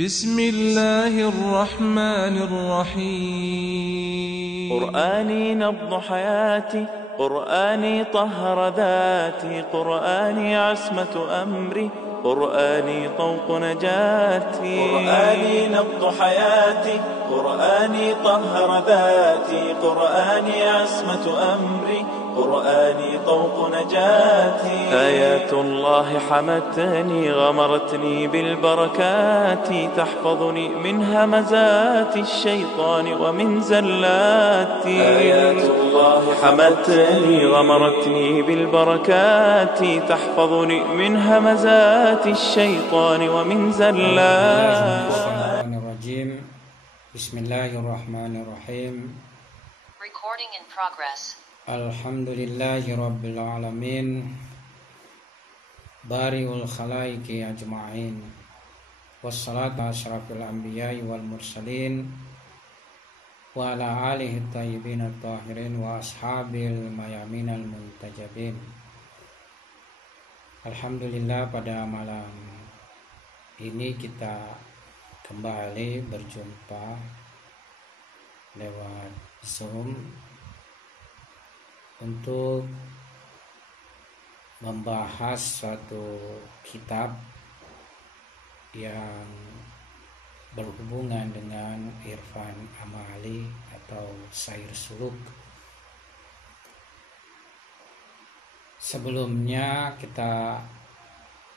بسم الله الرحمن الرحيم. قرآني نبض حياتي، قرآني طهر ذاتي، قرآني عصمة أمري، قرآني طوق نجاتي. قرآني نبض حياتي، قرآني طهر ذاتي، قرآني عصمة أمري، قرآني طوق نجاتي. آيات الله حمتني، غمرتني بالبركات، تحفظني من همزات الشيطان ومن زلاتي. آيات الله حمتني، غمرتني بالبركات، تحفظني من همزات الشيطان ومن زلاتي. بسم الله الرحمن الرحيم. Recording in progress. Alhamdulillahi Rabbil Alamin, Bari'ul khalaiki ajma'in, wassalatu asyrafil anbiya'i wal mursalin, wa ala alihi tayyibin at-tahirin wa ashabil mayaminal muntajabin. Alhamdulillah, pada malam ini kita kembali berjumpa lewat Zoom untuk membahas suatu kitab yang berhubungan dengan irfan amali atau sair suluk. Sebelumnya kita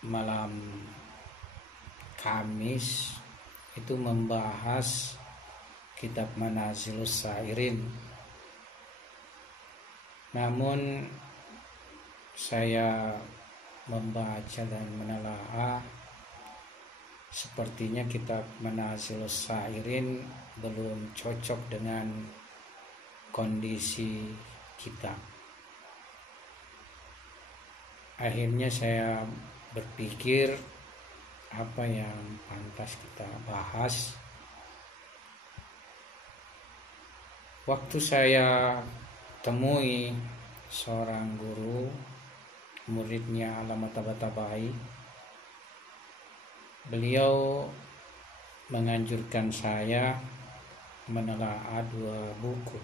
malam Kamis itu membahas kitab Manazilus Sairin. Namun saya membaca dan menelaah, sepertinya kitab Manazilus Sairin belum cocok dengan kondisi kita. Akhirnya saya berpikir apa yang pantas kita bahas. Waktu saya temui seorang guru, muridnya Allama Tabatabai, beliau menganjurkan saya menelaah 2 buku,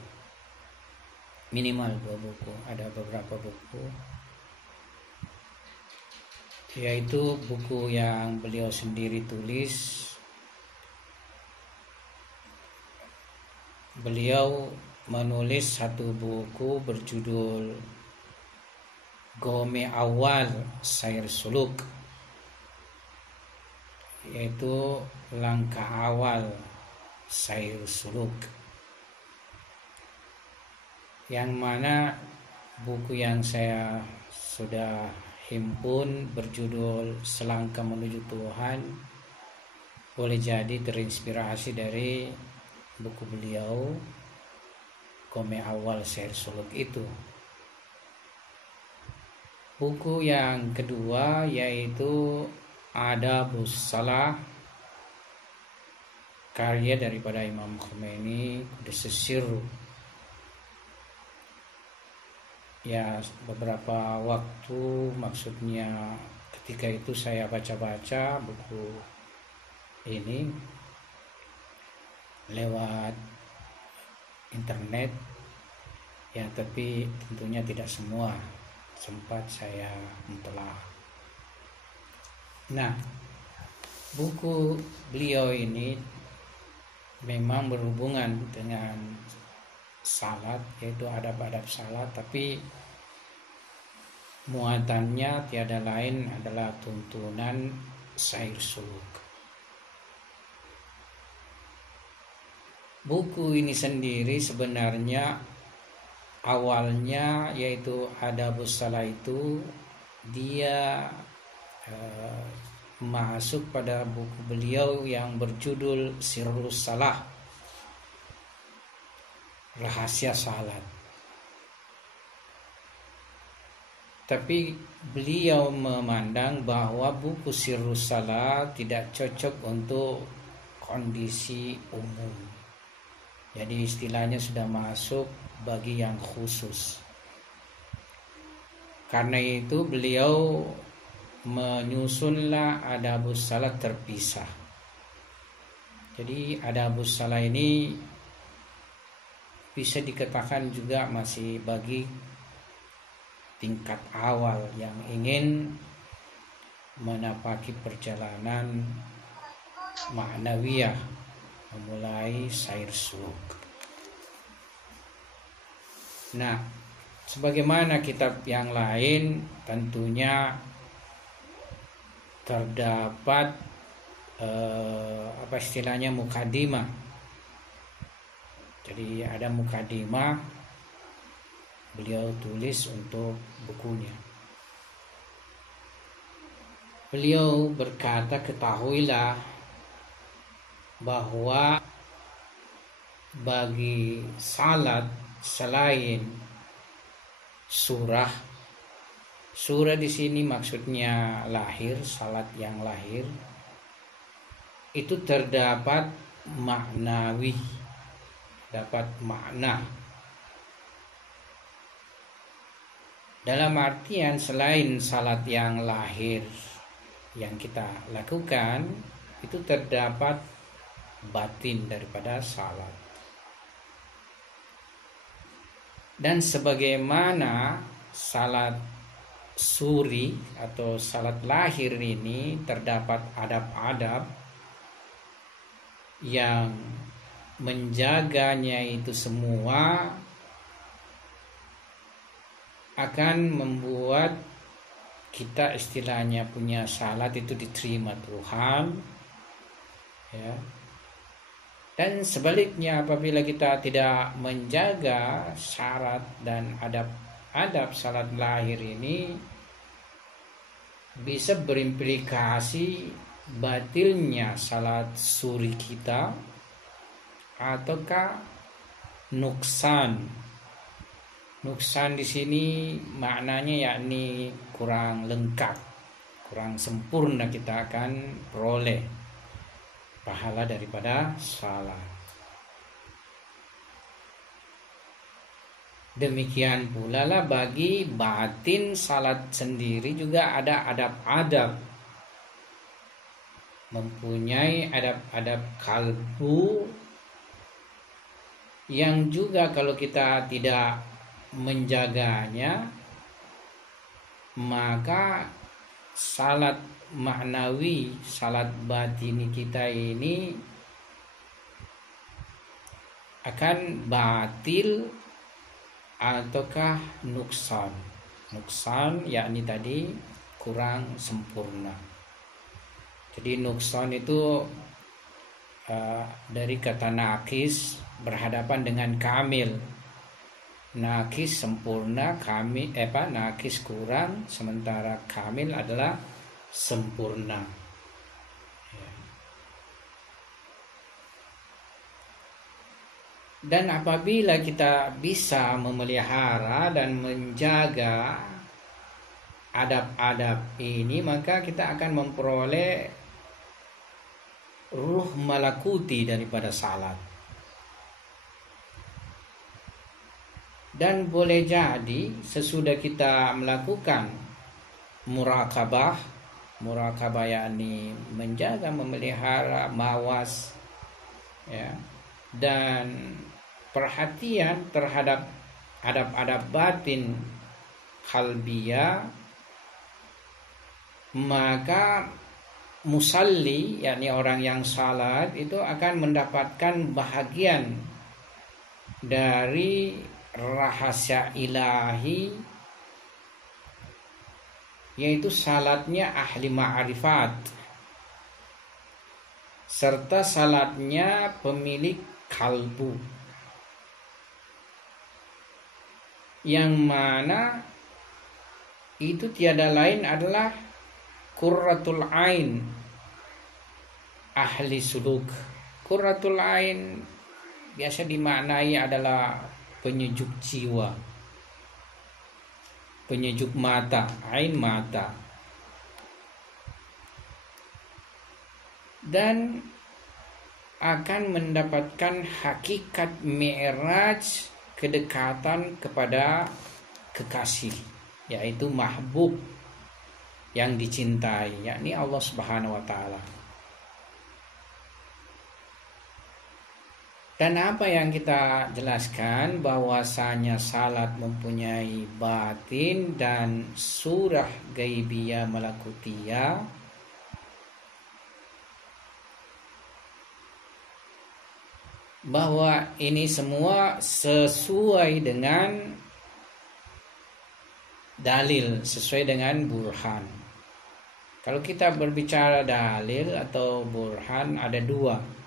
minimal 2 buku. Ada beberapa buku, yaitu buku yang beliau sendiri tulis. Beliau menulis satu buku berjudul Gome Awal Sair Suluk, yaitu langkah awal sair suluk, yang mana buku yang saya sudah himpun berjudul Selangkah Menuju Tuhan boleh jadi terinspirasi dari buku beliau Gome Awal Sair Suluk itu. Buku yang kedua yaitu Adabus Salah, karya daripada Imam Khomeini Quddussirruh. Ya, beberapa waktu, maksudnya ketika itu saya baca-baca buku ini lewat internet, ya, tapi tentunya tidak semua sempat saya mentelah. Nah, buku beliau ini memang berhubungan dengan salat, yaitu adab-adab salat, tapi muatannya tiada lain adalah tuntunan sair suluk. Buku ini sendiri sebenarnya awalnya, yaitu Adabus Salah itu, dia masuk pada buku beliau yang berjudul Sirrus Salah, Rahasia Salat. Tapi beliau memandang bahwa buku Sirrus Salah tidak cocok untuk kondisi umum. Jadi istilahnya sudah masuk bagi yang khusus. Karena itu beliau menyusunlah Adabus Salat terpisah. Jadi adabus shalah ini bisa dikatakan juga masih bagi tingkat awal yang ingin menapaki perjalanan ma'nawiyah, memulai sair suluk. Nah, sebagaimana kitab yang lain tentunya terdapat istilahnya mukadimah. Jadi ada mukadimah beliau tulis untuk bukunya. Beliau berkata, ketahuilah bahwa bagi salat selain surah di sini maksudnya lahir, salat yang lahir, itu terdapat maknawi, dapat makna. Dalam artian selain salat yang lahir yang kita lakukan, itu terdapat batin daripada salat. Dan sebagaimana salat suri atau salat lahir ini terdapat adab-adab yang menjaganya, itu semua akan membuat kita istilahnya punya salat itu diterima Tuhan, ya. Dan sebaliknya, apabila kita tidak menjaga syarat dan adab salat lahir ini, bisa berimplikasi batilnya salat suri kita, ataukah nuksan. Nuksan di sini maknanya yakni kurang lengkap, kurang sempurna, kita akan peroleh pahala daripada salat. Demikian pula lah bagi batin salat sendiri juga ada adab-adab, mempunyai adab-adab kalbu yang juga kalau kita tidak menjaganya, maka salat maknawi, salat batini kita ini akan batil ataukah nuksan. Nuksan yakni tadi kurang sempurna. Jadi nuksan itu dari kata nakis, berhadapan dengan kamil. Nakis sempurna, kamil nakis kurang, sementara kamil adalah sempurna. Dan apabila kita bisa memelihara dan menjaga adab-adab ini, maka kita akan memperoleh ruh malakuti daripada salat. Dan boleh jadi sesudah kita melakukan murakabah yakni menjaga, memelihara, mawas, ya, dan perhatian terhadap adab-adab batin qalbiyah, maka musalli yakni orang yang salat itu akan mendapatkan bahagian dari rahasia ilahi, yaitu salatnya ahli ma'rifat, serta salatnya pemilik kalbu, yang mana itu tiada lain adalah qurratul ain ahli suluk. Qurratul ain biasa dimaknai adalah penyejuk jiwa, penyejuk mata, ain mata. Dan akan mendapatkan hakikat mi'raj, kedekatan kepada kekasih, yaitu mahbub yang dicintai, yakni Allah Subhanahu wa taala. Dan apa yang kita jelaskan bahwasanya salat mempunyai batin dan surah gaibiyah malakutiyah, bahwa ini semua sesuai dengan dalil, sesuai dengan burhan. Kalau kita berbicara dalil atau burhan ada dua.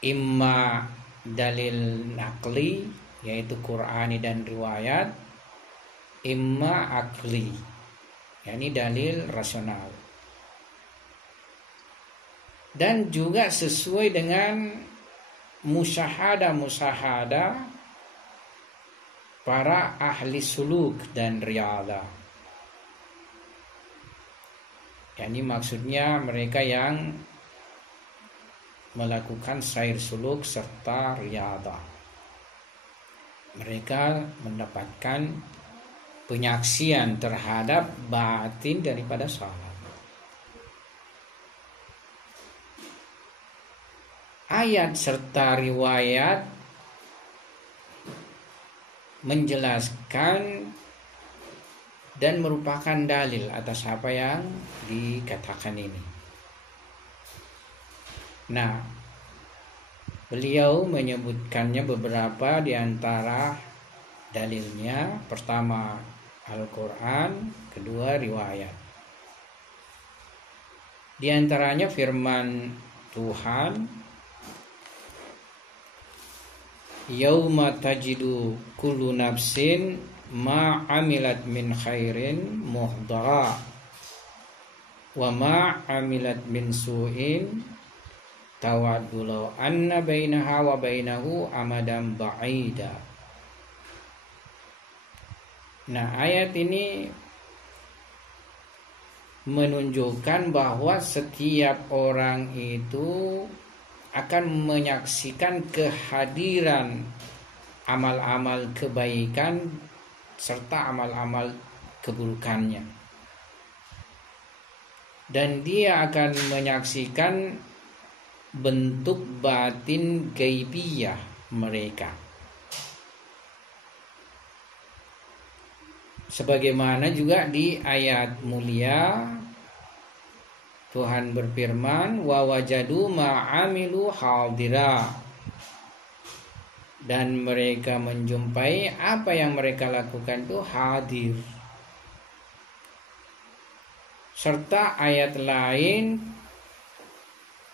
Imma dalil nakli, yaitu Qur'ani dan riwayat, imma akli, yakni dalil rasional. Dan juga sesuai dengan musyahadah para ahli suluk dan riyadhah. Yani maksudnya mereka yang melakukan sair suluk serta riyadhah. Mereka mendapatkan penyaksian terhadap batin daripada salat. Ayat serta riwayat menjelaskan dan merupakan dalil atas apa yang dikatakan ini. Nah, beliau menyebutkannya beberapa di antara dalilnya. Pertama Al-Quran, kedua riwayat. Di antaranya firman Tuhan, yauma tajidu kullu nafsin ma amilat min khairin muhdara wa ma amilat min su'in tawaddu law anna bainaha wa bainahu amadan ba'ida. Nah, ayat ini menunjukkan bahwa setiap orang itu akan menyaksikan kehadiran amal-amal kebaikan serta amal-amal keburukannya. Dan dia akan menyaksikan bentuk batin gaibiyah mereka. Sebagaimana juga di ayat mulia Tuhan berfirman, wa wajadu ma'amilu hadira, dan mereka menjumpai apa yang mereka lakukan itu hadir. Serta ayat lain,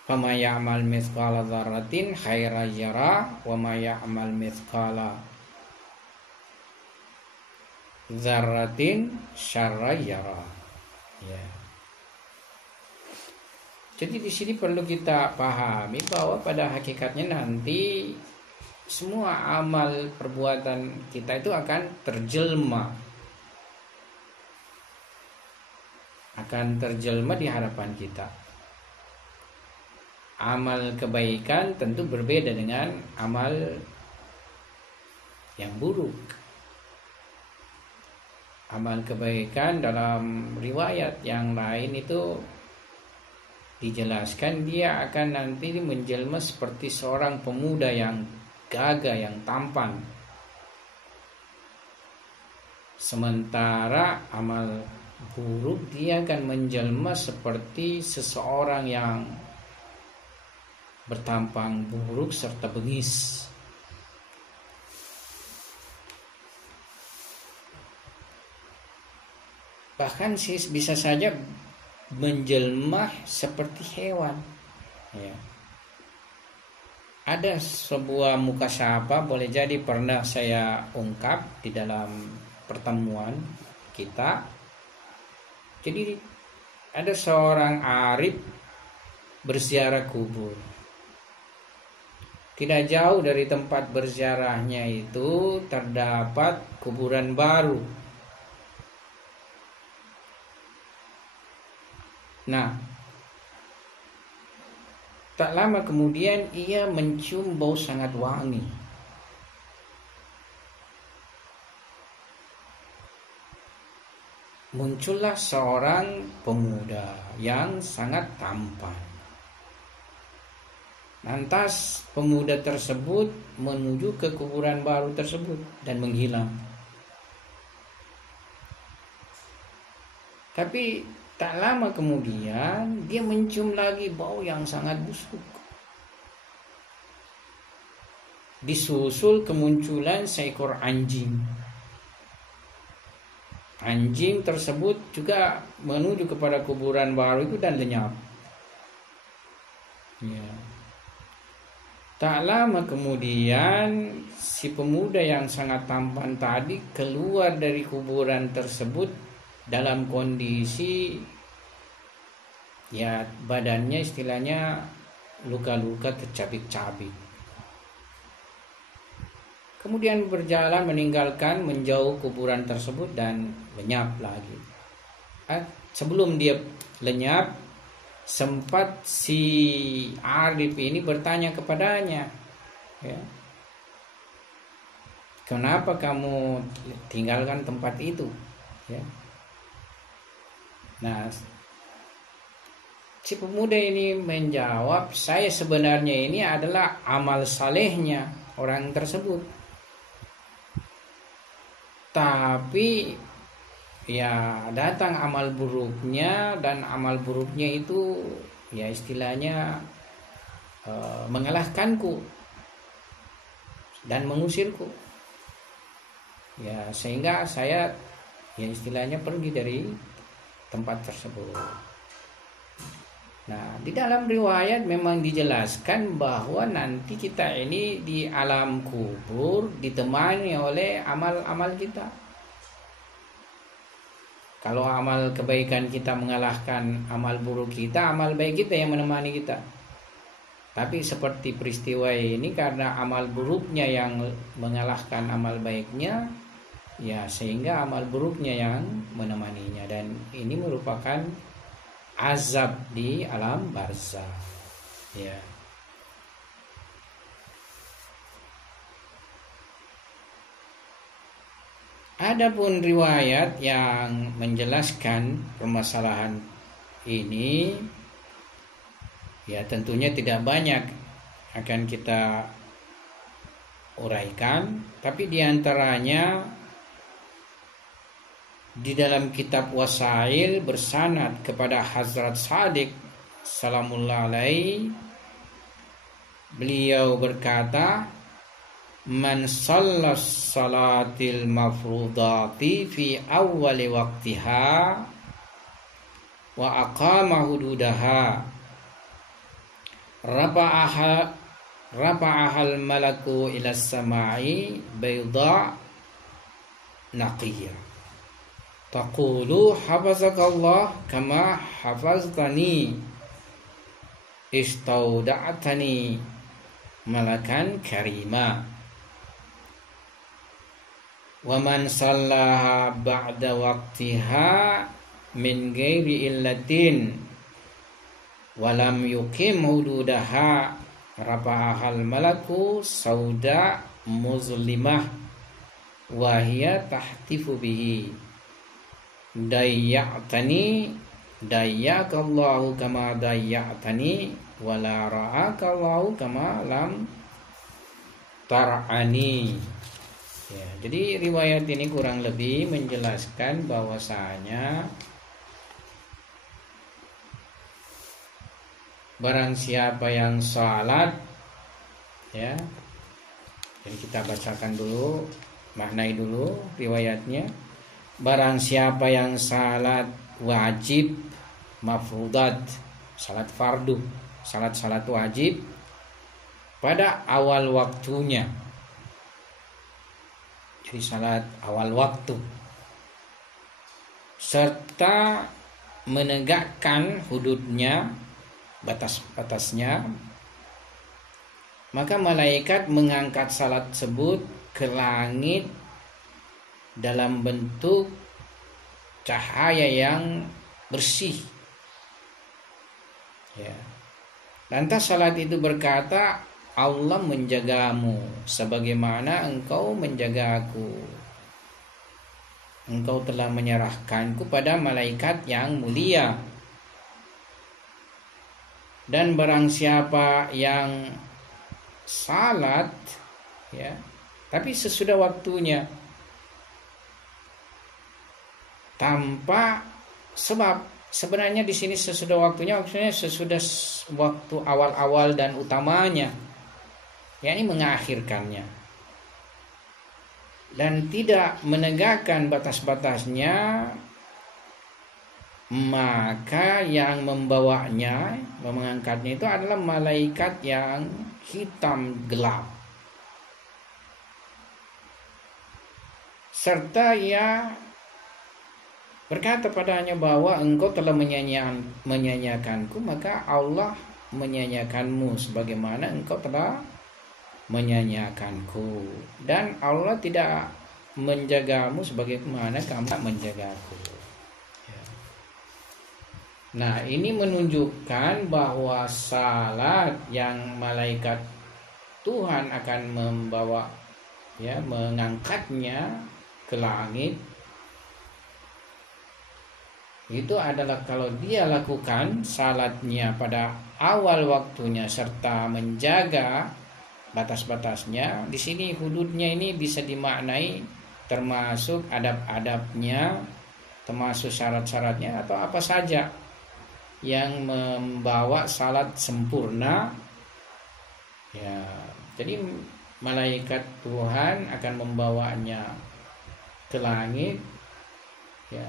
فَمَا يَعْمَلْ مِثْقَالَ ذَرَّةٍ خَيْرًا يَرَهُ وَمَا يَعْمَلْ مِثْقَالَ ذَرَّةٍ شَرًّا يَرَهُ. Ya. Jadi di sini perlu kita pahami bahwa pada hakikatnya nanti semua amal perbuatan kita itu akan terjelma di hadapan kita. Amal kebaikan tentu berbeda dengan amal yang buruk. Amal kebaikan dalam riwayat yang lain itu dijelaskan dia akan nanti menjelma seperti seorang pemuda yang gagah, yang tampan. Sementara amal buruk dia akan menjelma seperti seseorang yang bertampang buruk serta bengis. Bahkan bisa saja menjelma seperti hewan. Ya. Ada sebuah mukasyafah, boleh jadi pernah saya ungkap di dalam pertemuan kita. Jadi ada seorang arif berziarah kubur. Tidak jauh dari tempat berziarahnya itu terdapat kuburan baru. Nah, tak lama kemudian ia mencium bau sangat wangi. Muncullah seorang pemuda yang sangat tampan. Lantas pemuda tersebut menuju ke kuburan baru tersebut dan menghilang. Tapi tak lama kemudian dia mencium lagi bau yang sangat busuk. Disusul kemunculan seekor anjing. Anjing tersebut juga menuju kepada kuburan baru itu dan lenyap. Ya. Tak lama kemudian si pemuda yang sangat tampan tadi keluar dari kuburan tersebut dalam kondisi ya badannya istilahnya luka-luka tercabik-cabik. Kemudian berjalan meninggalkan menjauh kuburan tersebut dan lenyap lagi. Sebelum dia lenyap, sempat si Arif ini bertanya kepadanya, ya, kenapa kamu tinggalkan tempat itu? Ya. Nah, si pemuda ini menjawab, saya sebenarnya ini adalah amal salehnya orang tersebut. Tapi ya datang amal buruknya, dan amal buruknya itu ya istilahnya mengalahkanku dan mengusirku. Ya sehingga saya ya istilahnya pergi dari tempat tersebut. Nah, di dalam riwayat memang dijelaskan bahwa nanti kita ini di alam kubur ditemani oleh amal-amal kita. Kalau amal kebaikan kita mengalahkan amal buruk kita, amal baik kita yang menemani kita. Tapi seperti peristiwa ini, karena amal buruknya yang mengalahkan amal baiknya, ya sehingga amal buruknya yang menemaninya. Dan ini merupakan azab di alam barzakh. Ya. Adapun riwayat yang menjelaskan permasalahan ini, ya tentunya tidak banyak akan kita uraikan, tapi diantaranya di dalam kitab Wasail bersanad kepada Hazrat Shadiq salamullah alaihi, beliau berkata, man sallas salatil mafrudati fi awwali waqtiha wa aqama hududaha rafa'ahal malaku ila samai bayda naqiyya taqulu hafazakallah kama hafaztani istauda'tani malakan karima. Wa man sallaha ba'da waqtiha min ghairi illatin wa lam yuqim hududaha rafa'ahal malaku sauda muzlimah wa hiya tahtifu bihi dayya'tani dayyakallahu kama dayya'tani wa la ra'akallahu kama lam tar'ani. Ya, jadi riwayat ini kurang lebih menjelaskan bahwasanya barang siapa yang salat, ya, jadi kita bacakan dulu, maknai dulu riwayatnya. Barang siapa yang salat wajib mafrudat, salat fardu, salat wajib pada awal waktunya, jadi salat awal waktu, serta menegakkan hududnya, batas-batasnya, maka malaikat mengangkat salat tersebut ke langit dalam bentuk cahaya yang bersih. Ya. Lantas salat itu berkata, Allah menjagamu sebagaimana engkau menjaga aku. Engkau telah menyerahkanku pada malaikat yang mulia. Dan barang siapa yang salat ya, tapi sesudah waktunya tanpa sebab, sebenarnya di sini sesudah waktunya maksudnya sesudah waktu awal-awal dan utamanya, yakni mengakhirkannya dan tidak menegakkan batas-batasnya, maka yang membawanya, mengangkatnya itu adalah malaikat yang hitam gelap. Serta ia berkata padanya bahwa engkau telah menyanyiakanku, maka Allah menyanyiakanmu sebagaimana engkau telah menyanyiakanku. Dan Allah tidak menjagamu sebagaimana kamu menjagaku. Nah, ini menunjukkan bahwa salat yang malaikat Tuhan akan membawa ya, mengangkatnya ke langit, itu adalah kalau dia lakukan salatnya pada awal waktunya serta menjaga batas-batasnya. Di sini hududnya ini bisa dimaknai termasuk adab-adabnya, termasuk syarat-syaratnya atau apa saja yang membawa salat sempurna ya. Jadi malaikat Tuhan akan membawanya ke langit ya,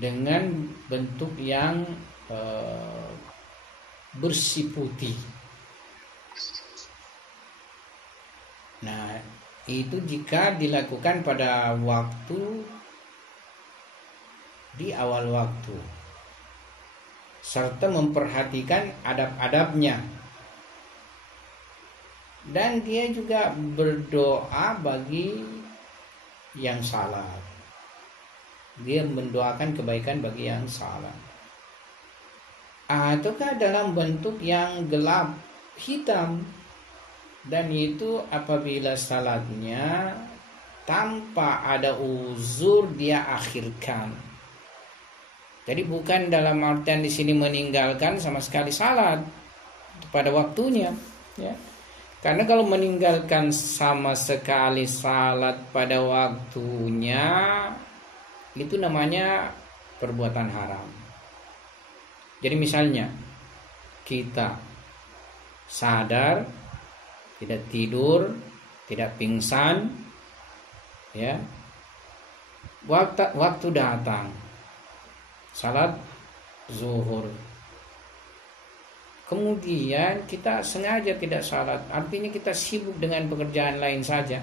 dengan bentuk yang bersih putih. Nah, itu jika dilakukan pada waktu di awal waktu serta memperhatikan adab-adabnya. Dan dia juga berdoa bagi yang salat. Dia mendoakan kebaikan bagi yang salat. Ataukah dalam bentuk yang gelap, hitam, dan itu apabila salatnya tanpa ada uzur dia akhirkan. Jadi bukan dalam artian di sini meninggalkan sama sekali salat pada waktunya, ya. Karena kalau meninggalkan sama sekali salat pada waktunya, itu namanya perbuatan haram. Jadi misalnya kita sadar, tidak tidur, tidak pingsan, ya, waktu datang salat zuhur, kemudian kita sengaja tidak salat, artinya kita sibuk dengan pekerjaan lain saja.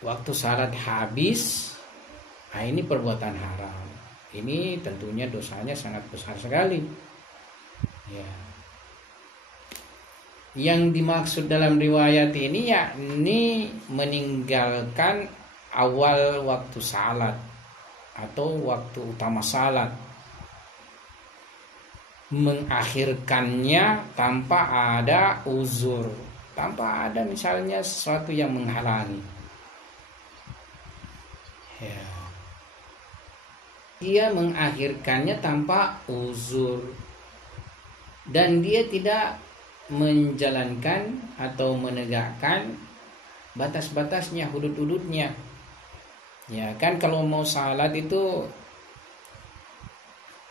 Waktu salat habis, nah ini perbuatan haram. Ini tentunya dosanya sangat besar sekali. Ya. Yang dimaksud dalam riwayat ini yakni meninggalkan awal waktu salat atau waktu utama salat, mengakhirkannya tanpa ada uzur, tanpa ada misalnya sesuatu yang menghalangi. Ya. Dia mengakhirkannya tanpa uzur dan dia tidak menjalankan atau menegakkan batas-batasnya, hudud-hududnya. Ya kan, kalau mau salat itu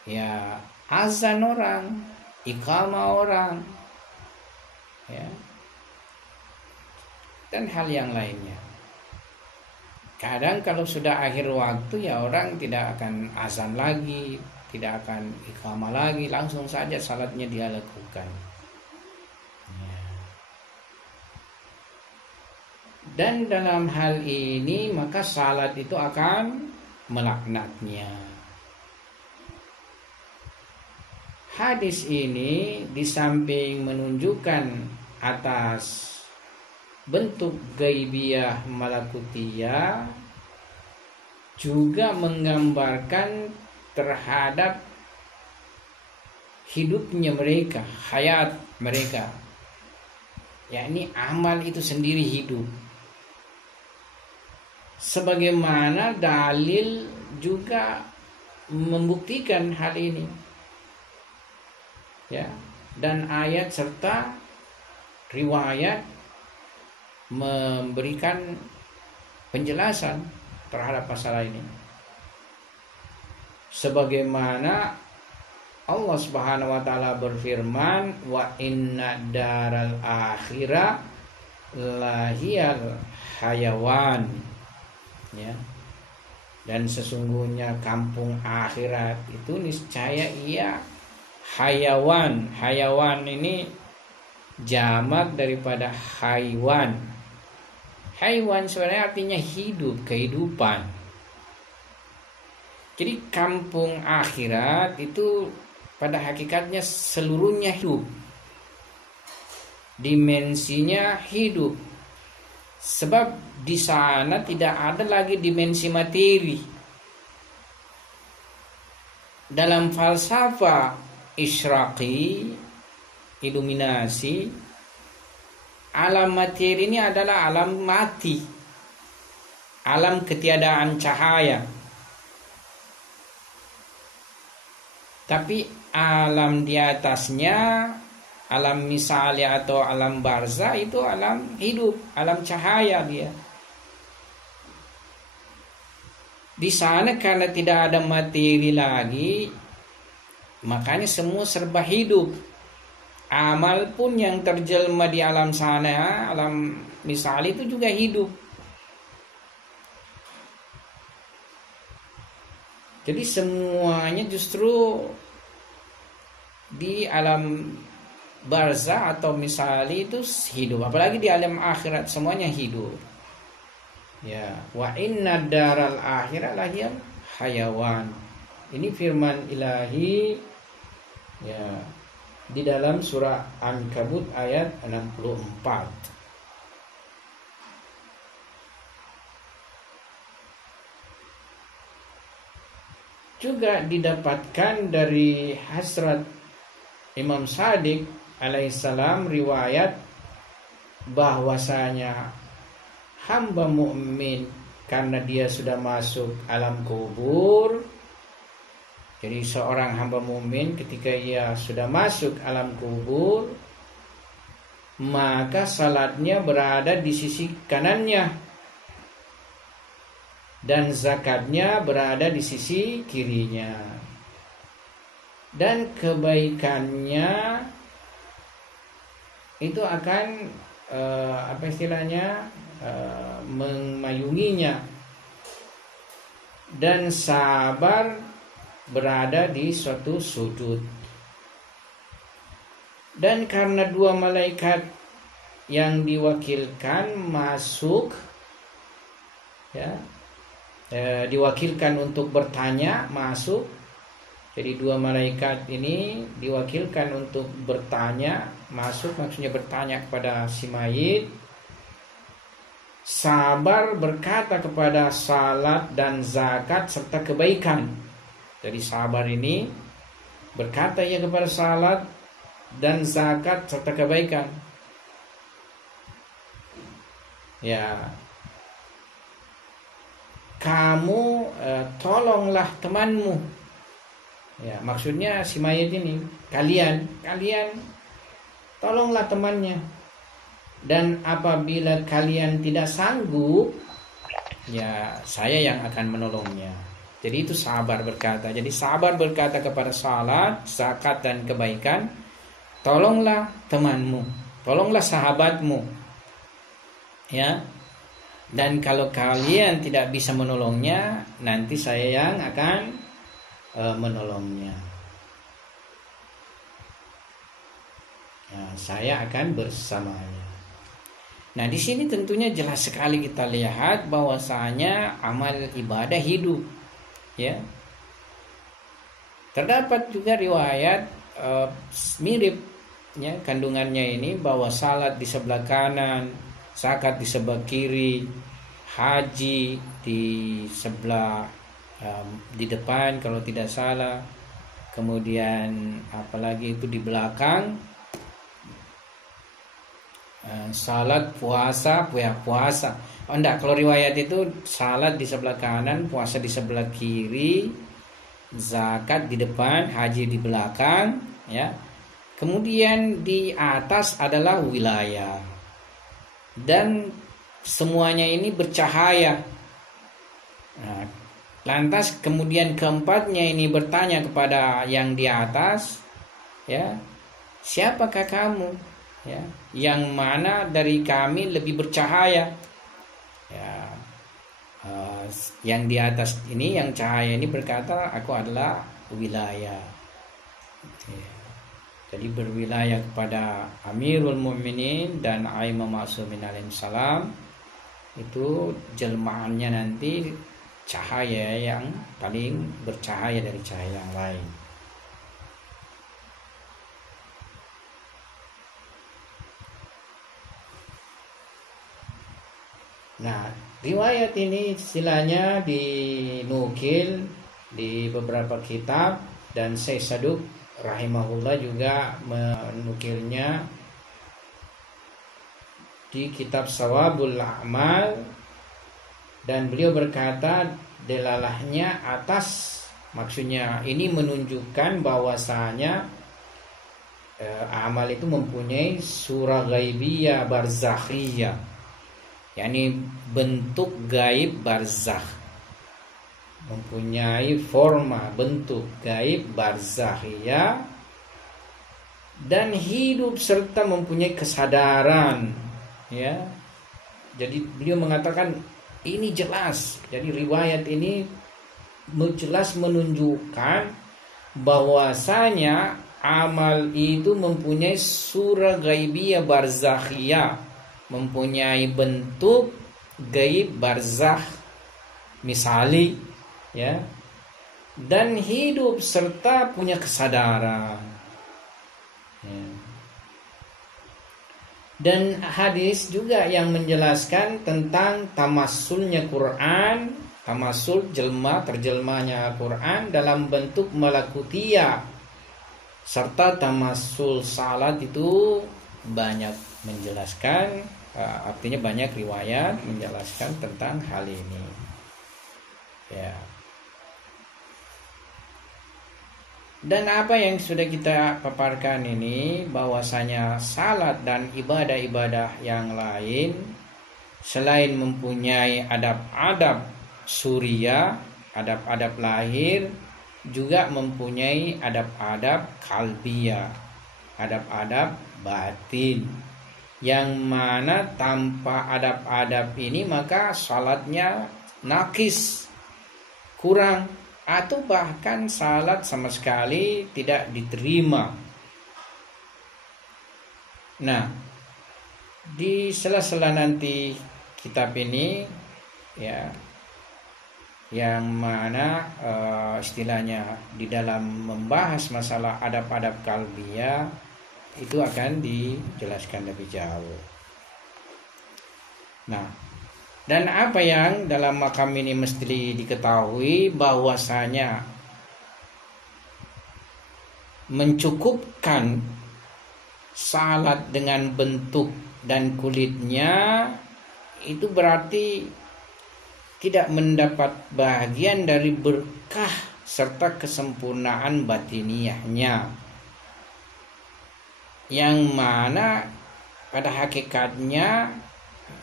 ya azan orang, iqamah orang, ya, dan hal yang lainnya. Kadang kalau sudah akhir waktu ya orang tidak akan azan lagi, tidak akan iqamah lagi, langsung saja salatnya dia lakukan. Dan dalam hal ini maka salat itu akan melaknatnya. Hadis ini di samping menunjukkan atas bentuk gaibiyah malakutiyah, juga menggambarkan terhadap hidupnya mereka, hayat mereka, yakni amal itu sendiri hidup. Sebagaimana dalil juga membuktikan hal ini. Ya, dan ayat serta riwayat memberikan penjelasan terhadap masalah ini. Sebagaimana Allah Subhanahu wa taala berfirman, wa inna daral akhirah lahiyal hayawan. Ya. Dan sesungguhnya kampung akhirat itu niscaya ia hayawan. Hayawan ini jamak daripada haiwan. Haiwan sebenarnya artinya hidup, kehidupan. Jadi kampung akhirat itu pada hakikatnya seluruhnya hidup. Dimensinya hidup. Sebab di sana tidak ada lagi dimensi materi. Dalam falsafah Isyraqi, iluminasi, alam materi ini adalah alam mati, alam ketiadaan cahaya. Tapi alam di atasnya, alam misalnya atau alam barzah itu alam hidup, alam cahaya dia. Di sana karena tidak ada materi lagi, makanya semua serba hidup. Amal pun yang terjelma di alam sana, alam misal itu juga hidup. Jadi semuanya justru di alam barzah atau misali itu hidup. Apalagi di alam akhirat semuanya hidup. Ya, wa inna daral akhirah lahiyal hayawan. Ini firman ilahi ya di dalam surah Ankabut ayat 64. Juga didapatkan dari Hasrat Imam Shadiq alaihissalam riwayat bahwasanya hamba mukmin karena dia sudah masuk alam kubur. Jadi seorang hamba mukmin ketika ia sudah masuk alam kubur, maka salatnya berada di sisi kanannya dan zakatnya berada di sisi kirinya. Dan kebaikannya itu akan memayunginya. Dan sabar berada di suatu sudut. Dan karena dua malaikat yang diwakilkan masuk ya, diwakilkan untuk bertanya masuk. Jadi dua malaikat ini diwakilkan untuk bertanya masuk, maksudnya bertanya kepada si mayit. Sabar berkata kepada salat dan zakat serta kebaikan. Jadi sabar ini berkata ya kepada salat dan zakat serta kebaikan. Ya, kamu tolonglah temanmu. Ya, maksudnya si mayit ini, kalian tolonglah temannya. Dan apabila kalian tidak sanggup, ya saya yang akan menolongnya. Jadi itu sabar berkata. Jadi sabar berkata kepada salat, zakat dan kebaikan, tolonglah temanmu, tolonglah sahabatmu. Ya. Dan kalau kalian tidak bisa menolongnya, nanti saya yang akan menolongnya. Ya, saya akan bersamanya. Nah, di sini tentunya jelas sekali kita lihat bahwasanya amal ibadah hidup. Ya. Terdapat juga riwayat mirip ya kandungannya ini bahwa salat di sebelah kanan, zakat di sebelah kiri, haji di sebelah di depan kalau tidak salah, kemudian apalagi itu di belakang, salat, puasa. Oh enggak, kalau riwayat itu salat di sebelah kanan, puasa di sebelah kiri, zakat di depan, haji di belakang, ya. Kemudian di atas adalah wilayah. Dan semuanya ini bercahaya. Nah, lantas kemudian keempatnya ini bertanya kepada yang di atas, ya, siapakah kamu? Ya, yang mana dari kami lebih bercahaya? Ya, yang di atas ini, yang cahaya ini berkata, aku adalah wilayah. Ya. Jadi berwilayah kepada Amirul Mukminin dan Aimam Ma'sumin alaihissalam, itu jelmaannya nanti cahaya yang paling bercahaya dari cahaya yang lain. Nah, riwayat ini istilahnya dinukil di beberapa kitab, dan Syekh Saduq rahimahullah juga menukilnya di kitab Shawabul A'mal, dan beliau berkata delalahnya atas, maksudnya ini menunjukkan bahwasanya amal itu mempunyai surah ghaibiyah barzakhiyah, yakni bentuk gaib barzakh, mempunyai forma bentuk gaib barzakhiyah, dan hidup serta mempunyai kesadaran, ya. Jadi beliau mengatakan ini jelas. Jadi riwayat ini jelas menunjukkan bahwasanya amal itu mempunyai surah gaibiyah barzakhiyah, mempunyai bentuk gaib barzakh misali, ya, dan hidup serta punya kesadaran, ya. Dan hadis juga yang menjelaskan tentang tamassulnya Quran, tamassul terjelmahnya Quran dalam bentuk malakutiyah, serta tamassul salat itu banyak menjelaskan, artinya banyak riwayat menjelaskan tentang hal ini, ya. Dan apa yang sudah kita paparkan ini, bahwasanya salat dan ibadah-ibadah yang lain selain mempunyai adab-adab suriah, adab-adab lahir, juga mempunyai adab-adab kalbiyah, adab-adab batin, yang mana tanpa adab-adab ini maka salatnya nakis, kurang, atau bahkan salat sama sekali tidak diterima. Nah, di sela-sela nanti kitab ini, ya, yang mana istilahnya di dalam membahas masalah adab-adab kalbiyah itu akan dijelaskan lebih jauh. Nah, dan apa yang dalam makam ini mesti diketahui, bahwasanya mencukupkan salat dengan bentuk dan kulitnya itu berarti tidak mendapat bagian dari berkah serta kesempurnaan batiniyahnya, yang mana pada hakikatnya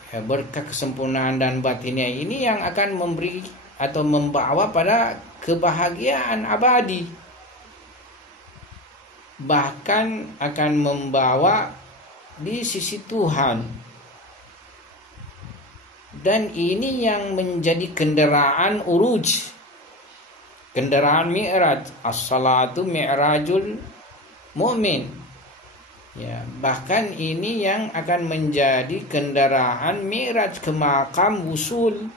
berkah kesempurnaan dan batinnya ini yang akan memberi atau membawa pada kebahagiaan abadi, bahkan akan membawa di sisi Tuhan. Dan ini yang menjadi kendaraan uruj, kendaraan mi'raj. As-salatu mi'rajul mu'min. Ya, bahkan ini yang akan menjadi kendaraan mi'raj ke makam wusul,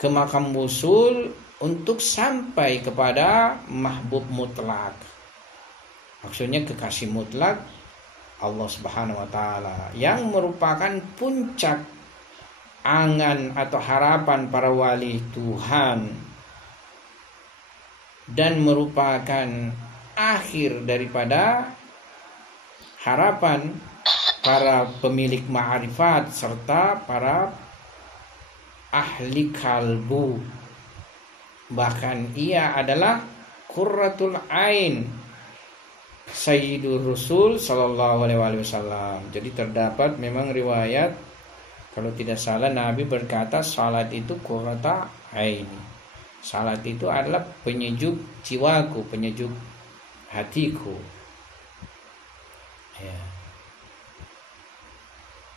ke makam wusul untuk sampai kepada mahbub mutlak, maksudnya kekasih mutlak Allah Subhanahu wa taala, yang merupakan puncak angan atau harapan para wali Tuhan, dan merupakan akhir daripada harapan para pemilik ma'rifat serta para ahli kalbu. bahkan ia adalah qurratul ain Sayyidur Rasul sallallahu alaihi wasallam. Jadi terdapat memang riwayat, kalau tidak salah Nabi berkata salat itu qurrata ain. Salat itu adalah penyejuk jiwaku, penyejuk hatiku. Ya.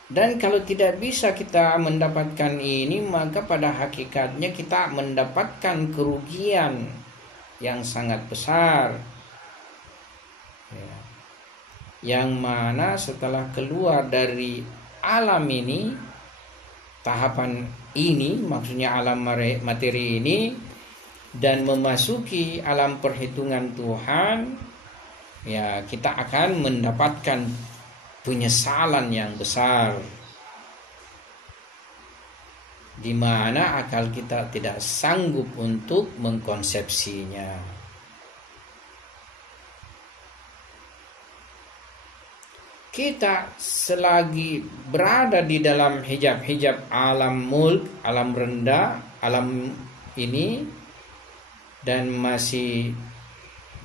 Dan kalau tidak bisa kita mendapatkan ini, maka pada hakikatnya kita mendapatkan kerugian yang sangat besar. Ya. Yang mana setelah keluar dari alam ini, tahapan ini, maksudnya alam materi ini, dan memasuki alam perhitungan Tuhan, ya kita akan mendapatkan penyesalan yang besar, di mana akal kita tidak sanggup untuk mengkonsepsinya. Kita selagi berada di dalam hijab-hijab alam mulk, alam rendah, alam ini, dan masih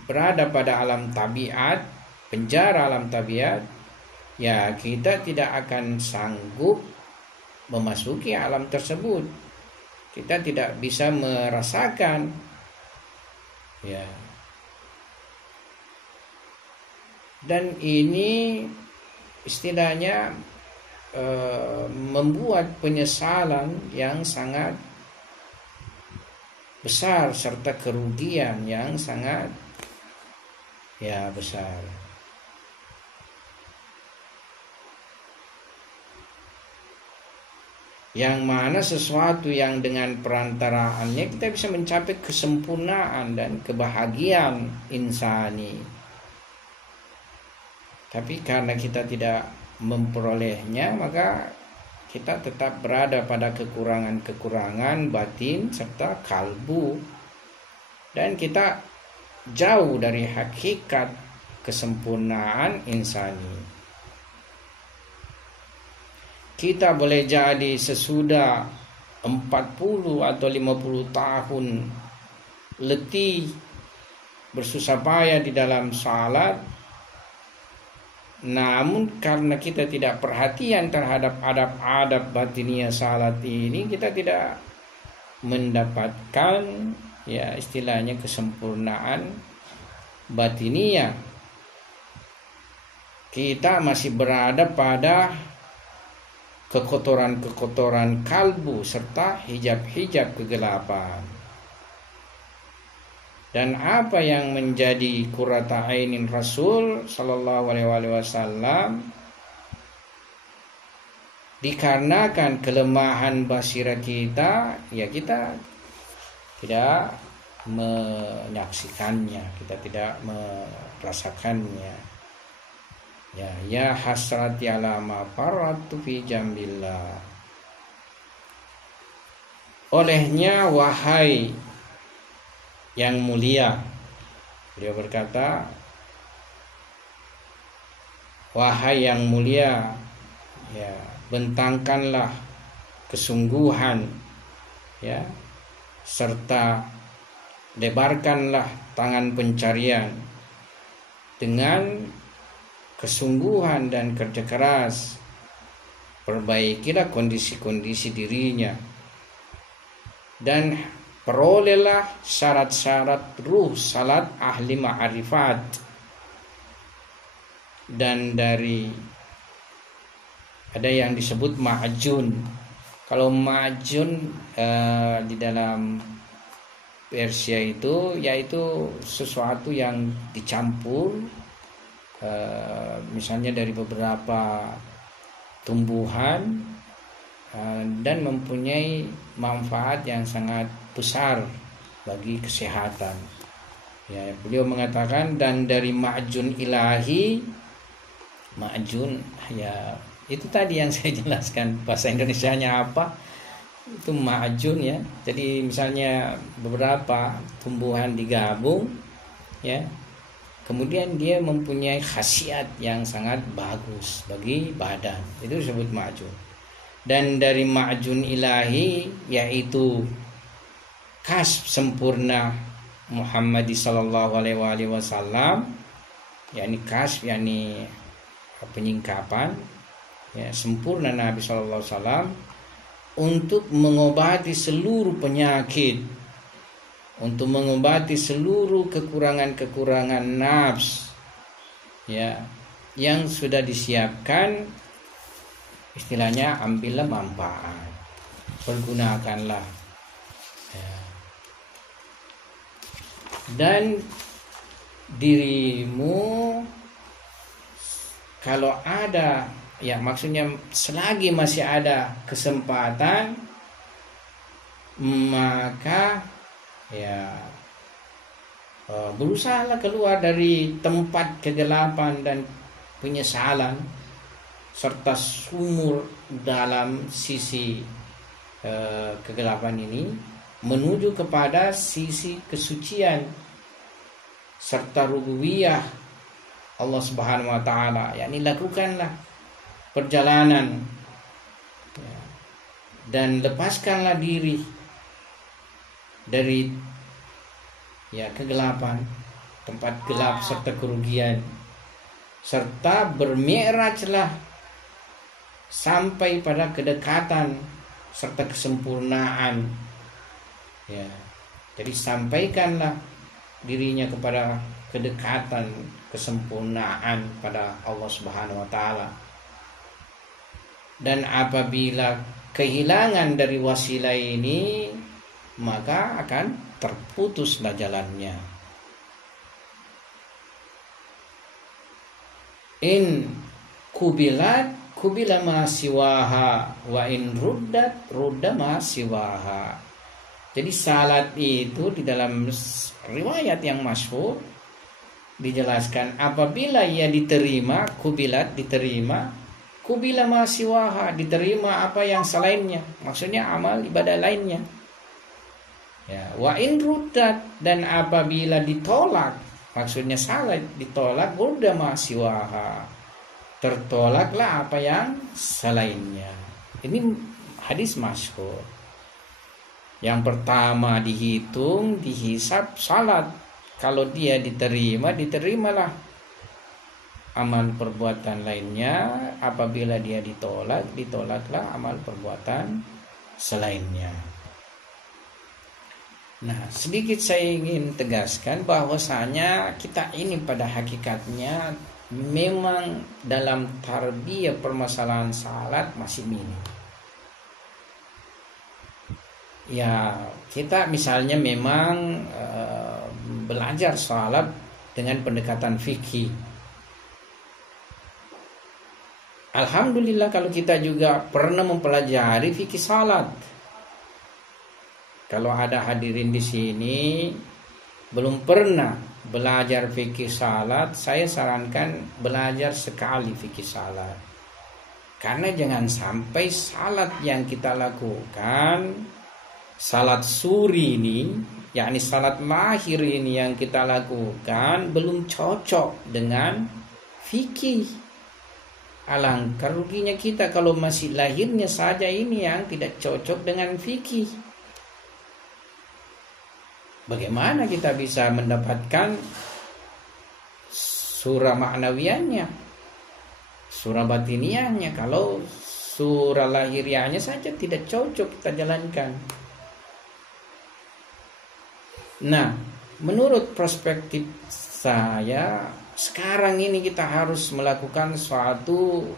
berada pada alam tabiat, penjara alam tabiat, ya kita tidak akan sanggup memasuki alam tersebut. Kita tidak bisa merasakan, ya. Dan ini istilahnya membuat penyesalan yang sangat besar serta kerugian yang sangat besar. Yang mana sesuatu yang dengan perantaraannya kita bisa mencapai kesempurnaan dan kebahagiaan insani. Tapi karena kita tidak memperolehnya, maka kita tetap berada pada kekurangan-kekurangan batin serta kalbu, dan kita jauh dari hakikat kesempurnaan insani. Kita boleh jadi sesudah 40 atau 50 tahun letih bersusah payah di dalam salat, namun karena kita tidak perhatian terhadap adab-adab batiniah salat ini, kita tidak mendapatkan istilahnya kesempurnaan batiniah. Kita masih berada pada kekotoran-kekotoran kalbu serta hijab-hijab kegelapan. Dan apa yang menjadi qurrata ainin Rasul sallallahu alaihi wasallam, dikarenakan kelemahan basira kita, ya kita tidak menyaksikannya, kita tidak merasakannya. Ya hasrati ala ma faratu fi jambillah. Olehnya wahai yang mulia, beliau berkata, wahai yang mulia, bentangkanlah kesungguhan, serta lebarkanlah tangan pencarian dengan kesungguhan dan kerja keras. Perbaikilah kondisi-kondisi dirinya dan perolehlah syarat-syarat ruh salat ahli ma'rifat. Dan dari ada yang disebut ma'jun. Kalau ma'jun di dalam Persia itu yaitu sesuatu yang dicampur, misalnya dari beberapa tumbuhan, dan mempunyai manfaat yang sangat besar bagi kesehatan. Beliau mengatakan, dan dari ma'jun ilahi, ma'jun itu tadi yang saya jelaskan, bahasa Indonesianya apa? Itu ma'jun Jadi misalnya beberapa tumbuhan digabung, kemudian dia mempunyai khasiat yang sangat bagus bagi badan. Itu disebut ma'jun. Dan dari ma'jun ilahi, yaitu kasf sempurna Muhammad sallallahu alaihi wasallam, yakni kasf, yakni penyingkapan, ya, sempurna Nabi sallallahu alaihi wasallam untuk mengobati seluruh penyakit, untuk mengobati seluruh kekurangan-kekurangan nafs, ya, yang sudah disiapkan. Istilahnya ambillah manfaat, pergunakanlah, ya. Dan dirimu kalau ada, ya, maksudnya selagi masih ada kesempatan, maka ya berusahalah keluar dari tempat kegelapan dan penyesalan serta sumur dalam sisi kegelapan ini, menuju kepada sisi kesucian serta rububiyah Allah Subhanahu wa taala. Yakni lakukanlah perjalanan, ya, dan lepaskanlah diri dari, ya, kegelapan, tempat gelap serta kerugian, serta bermi'rajlah sampai pada kedekatan serta kesempurnaan, ya. Jadi sampaikanlah dirinya kepada kedekatan, kesempurnaan pada Allah Subhanahu wa taala. Dan apabila kehilangan dari wasilah ini, maka akan terputuslah jalannya. In kubilat kubila ma siwaha, wa in ruddat rudda ma siwaha. Jadi salat itu di dalam riwayat yang masyhur dijelaskan, apabila ia diterima, kubilat diterima, kubila ma siwaha diterima apa yang selainnya, maksudnya amal ibadah lainnya. Ya, wa in ruddat, dan apabila ditolak, maksudnya salat ditolak, rudda ma siwaha, tertolaklah apa yang selainnya. Ini hadis masyhur. Yang pertama dihitung, dihisab salat. Kalau dia diterima, diterimalah amal perbuatan lainnya. Apabila dia ditolak, ditolaklah amal perbuatan selainnya. Nah, sedikit saya ingin tegaskan bahwasanya kita ini pada hakikatnya memang dalam tarbiyah permasalahan salat masih minim. Ya, kita misalnya memang belajar salat dengan pendekatan fikih. Alhamdulillah kalau kita juga pernah mempelajari fikih salat. Kalau ada hadirin di sini belum pernah belajar fikih salat, saya sarankan belajar sekali fikih salat. Karena jangan sampai salat yang kita lakukan, salat suri ini, yakni salat lahir ini yang kita lakukan belum cocok dengan fikih. Alangkah ruginya kita kalau masih lahirnya saja ini yang tidak cocok dengan fikih. Bagaimana kita bisa mendapatkan surah ma'nawiyannya, surah batiniahnya, kalau surah lahiriahnya saja tidak cocok kita jalankan? Nah, menurut perspektif saya, sekarang ini kita harus melakukan suatu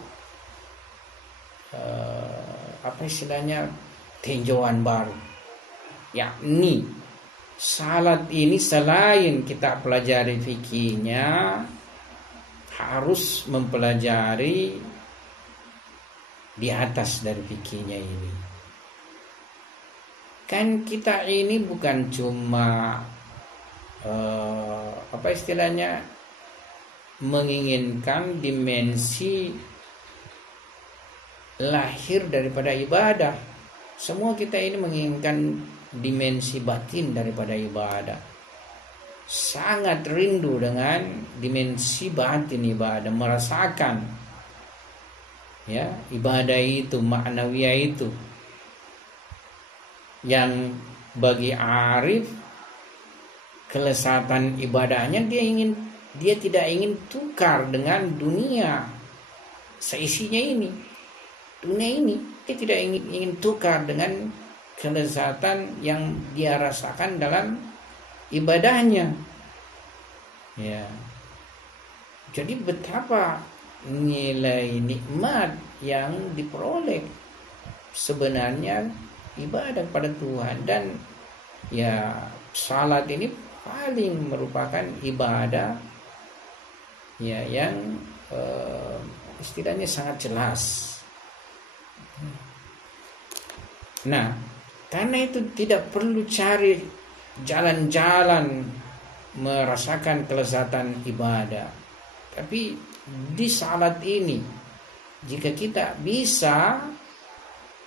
apa istilahnya, tinjauan baru, yakni salat ini selain kita pelajari fikihnya, harus mempelajari di atas dari fikihnya ini. Kan kita ini bukan cuma apa istilahnya, menginginkan dimensi lahir daripada ibadah. Semua kita ini menginginkan dimensi batin daripada ibadah. Sangat rindu dengan dimensi batin ibadah, merasakan, ya, ibadah itu, maknawiyah itu, yang bagi arif kelezatan ibadahnya dia tidak ingin tukar dengan dunia seisinya ini. Dunia ini dia tidak ingin tukar dengan kelezatan yang dia rasakan dalam ibadahnya. Ya. Jadi betapa nilai nikmat yang diperoleh sebenarnya ibadah pada Tuhan. Dan ya salat ini paling merupakan ibadah ya yang istilahnya sangat jelas. Nah, karena itu tidak perlu cari jalan-jalan merasakan kelezatan ibadah. Tapi di salat ini, jika kita bisa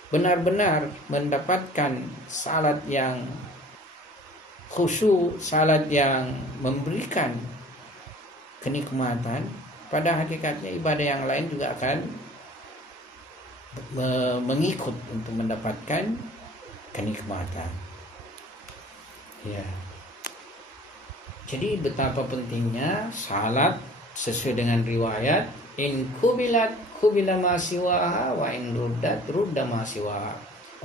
benar-benar mendapatkan salat yang khusyuk, salat yang memberikan kenikmatan, pada hakikatnya ibadah yang lain juga akan mengikut untuk mendapatkan kenikmatan. Ya. Jadi betapa pentingnya salat sesuai dengan riwayat, in kubilat kubila ma siwaha wa in ruddat rudda ma siwaha.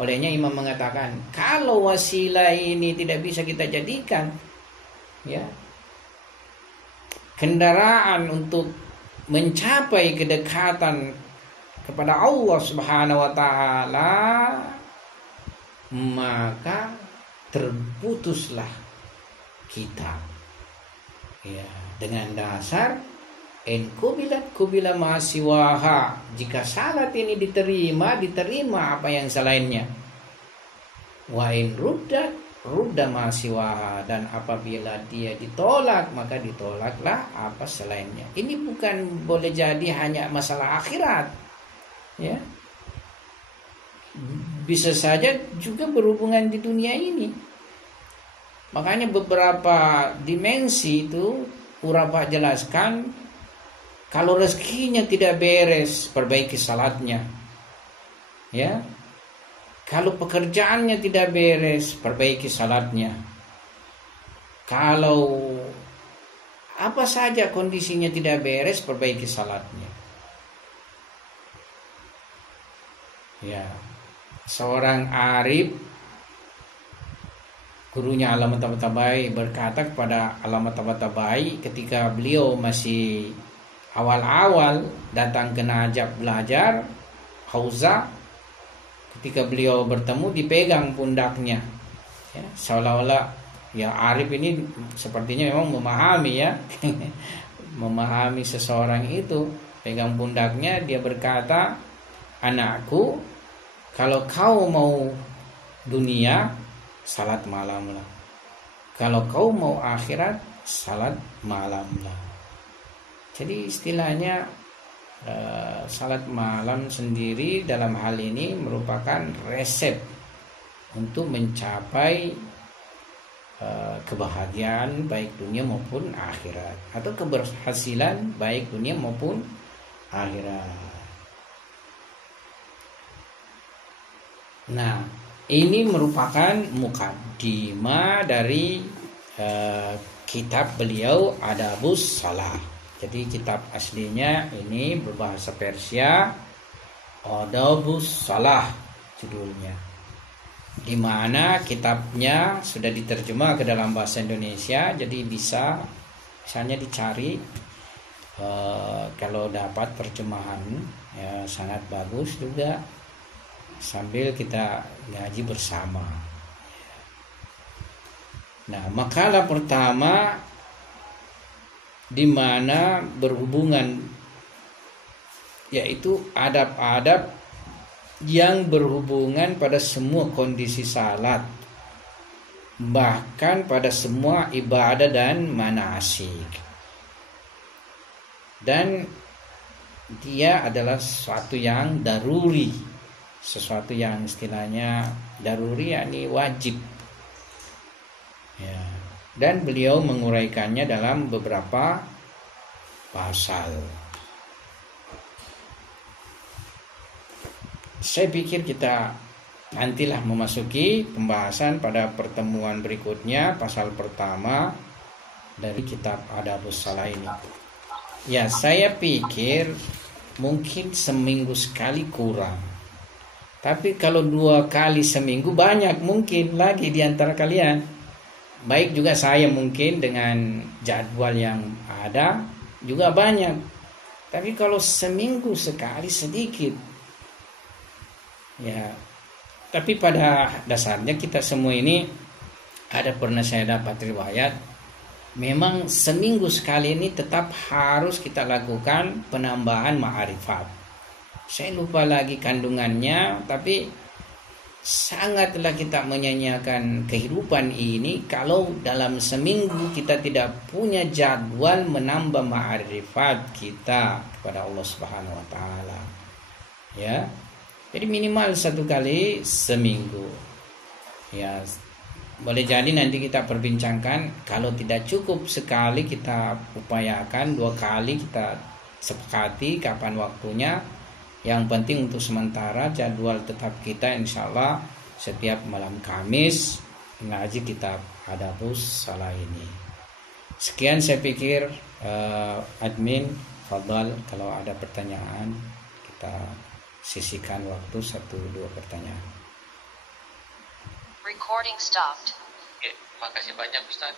Olehnya imam mengatakan, kalau wasilah ini tidak bisa kita jadikan ya kendaraan untuk mencapai kedekatan kepada Allah Subhanahu wa taala, maka terputuslah kita. Ya, dengan dasar en kubilat kubila masiwaha. Jika salat ini diterima apa yang selainnya. Wa in ruddat rudda masiwaha. Dan apabila dia ditolak, maka ditolaklah apa selainnya. Ini bukan boleh jadi hanya masalah akhirat. Ya. Bisa saja juga berhubungan di dunia ini. Makanya beberapa dimensi itu ulama jelaskan, kalau rezekinya tidak beres, perbaiki salatnya. Ya. Kalau pekerjaannya tidak beres, perbaiki salatnya. Kalau apa saja kondisinya tidak beres, perbaiki salatnya. Ya. Seorang arif, gurunya Allamat Tabatabai berkata kepada Allamat Tabatabai ketika beliau masih awal-awal datang ke Najaf belajar Hauza, ketika beliau bertemu dipegang pundaknya ya, seolah-olah ya arif ini sepertinya memang memahami ya memahami seseorang itu, pegang pundaknya, dia berkata, anakku, kalau kau mau dunia, salat malamlah. Kalau kau mau akhirat, salat malamlah. Jadi istilahnya salat malam sendiri dalam hal ini merupakan resep untuk mencapai kebahagiaan baik dunia maupun akhirat, atau keberhasilan baik dunia maupun akhirat. Nah, ini merupakan mukaddimah dari kitab beliau Adabus Shalah. Jadi kitab aslinya ini berbahasa Persia, Adabus Shalah judulnya. Di mana kitabnya sudah diterjemah ke dalam bahasa Indonesia, jadi bisa misalnya dicari kalau dapat terjemahan ya sangat bagus juga, sambil kita ngaji bersama. Nah, makalah pertama di mana berhubungan yaitu adab-adab yang berhubungan pada semua kondisi salat, bahkan pada semua ibadah dan manasik. Dan dia adalah sesuatu yang daruri, sesuatu yang istilahnya daruri, yakni wajib ya. Dan beliau menguraikannya dalam beberapa pasal. Saya pikir kita nantilah memasuki pembahasan pada pertemuan berikutnya pasal pertama dari kitab Adabus Shalah ini. Ya, saya pikir mungkin seminggu sekali kurang. Tapi kalau 2 kali seminggu banyak mungkin lagi di antara kalian. Baik juga saya mungkin dengan jadwal yang ada juga banyak. Tapi kalau seminggu sekali sedikit. Ya, tapi pada dasarnya kita semua ini ada pernah saya dapat riwayat, memang seminggu sekali ini tetap harus kita lakukan penambahan ma'rifat. Saya lupa lagi kandungannya, tapi sangatlah kita menyanyiakan kehidupan ini kalau dalam seminggu kita tidak punya jadwal menambah ma'rifat kita kepada Allah Subhanahu wa taala. Ya. Jadi minimal 1 kali seminggu. Ya, boleh jadi nanti kita perbincangkan, kalau tidak cukup sekali kita upayakan 2 kali, kita sepakati kapan waktunya. Yang penting untuk sementara jadwal tetap kita insya Allah setiap malam Kamis mengaji kitab Adabus Shalah ini. Sekian saya pikir, admin fadhal, kalau ada pertanyaan kita sisihkan waktu 1-2 pertanyaan. Recording stopped. Oke, makasih banyak Ustaz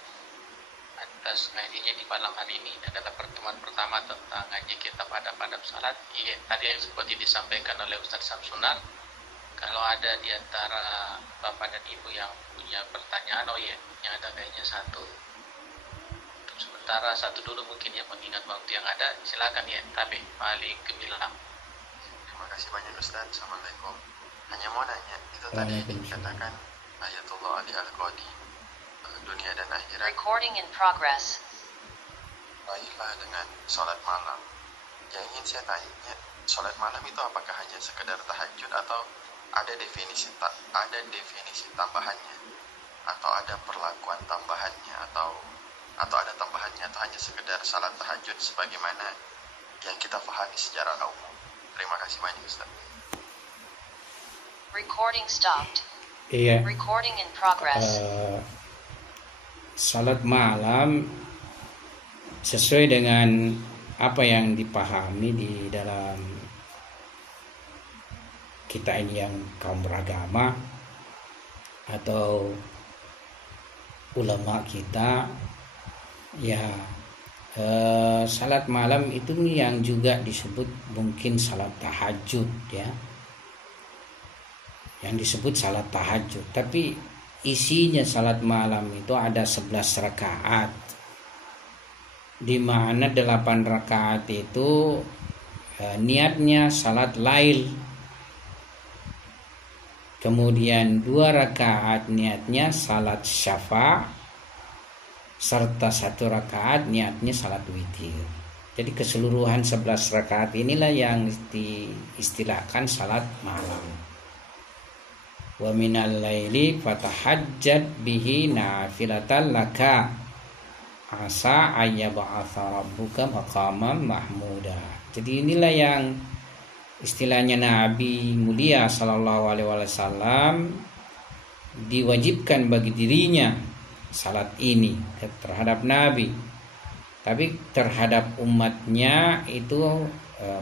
atas ngajinya di malam hari ini. Adalah pertemuan pertama tentang ngaji kitab adab salat. Iya, tadi yang seperti disampaikan oleh Ustaz Samsunar, kalau ada di antara Bapak dan Ibu yang punya pertanyaan, oh iya, yang ada kayaknya 1. Untuk sementara 1 dulu mungkin ya, mengingat waktu yang ada. Silakan ya, tapi paling gemilang. Terima kasih banyak Ustaz. Assalamualaikum. Hanya mau nanya, itu tadi dikatakan Ayatullah Ali Al-Qadi, dunia dan akhirat. Recording in progress. Baiklah dengan sholat malam. Yang ingin saya tanya, sholat malam itu apakah hanya sekedar tahajud atau ada definisi tambahannya, atau ada perlakuan tambahannya, atau ada tambahannya, atau hanya sekedar salat tahajud sebagaimana yang kita pahami secara umum. Terima kasih banyak Ustaz. Recording stopped. Iya. Recording in progress. Salat malam sesuai dengan apa yang dipahami di dalam kita ini yang kaum beragama atau ulama kita, ya, salat malam itu yang juga disebut mungkin salat tahajud, ya, yang disebut salat tahajud. Tapi isinya salat malam itu ada 11 rakaat, di mana 8 rakaat itu niatnya salat lail, kemudian 2 rakaat niatnya salat syafa, serta 1 rakaat niatnya salat witir. Jadi keseluruhan 11 rakaat inilah yang diistilahkan salat malam. Wa minal laili fatahajjat bihi nafilatan laka asa ayyab'atsa rabbuka maqaman mahmuda. Jadi inilah yang istilahnya Nabi mulia sallallahu alaihi wasallam diwajibkan bagi dirinya salat ini terhadap Nabi, tapi terhadap umatnya itu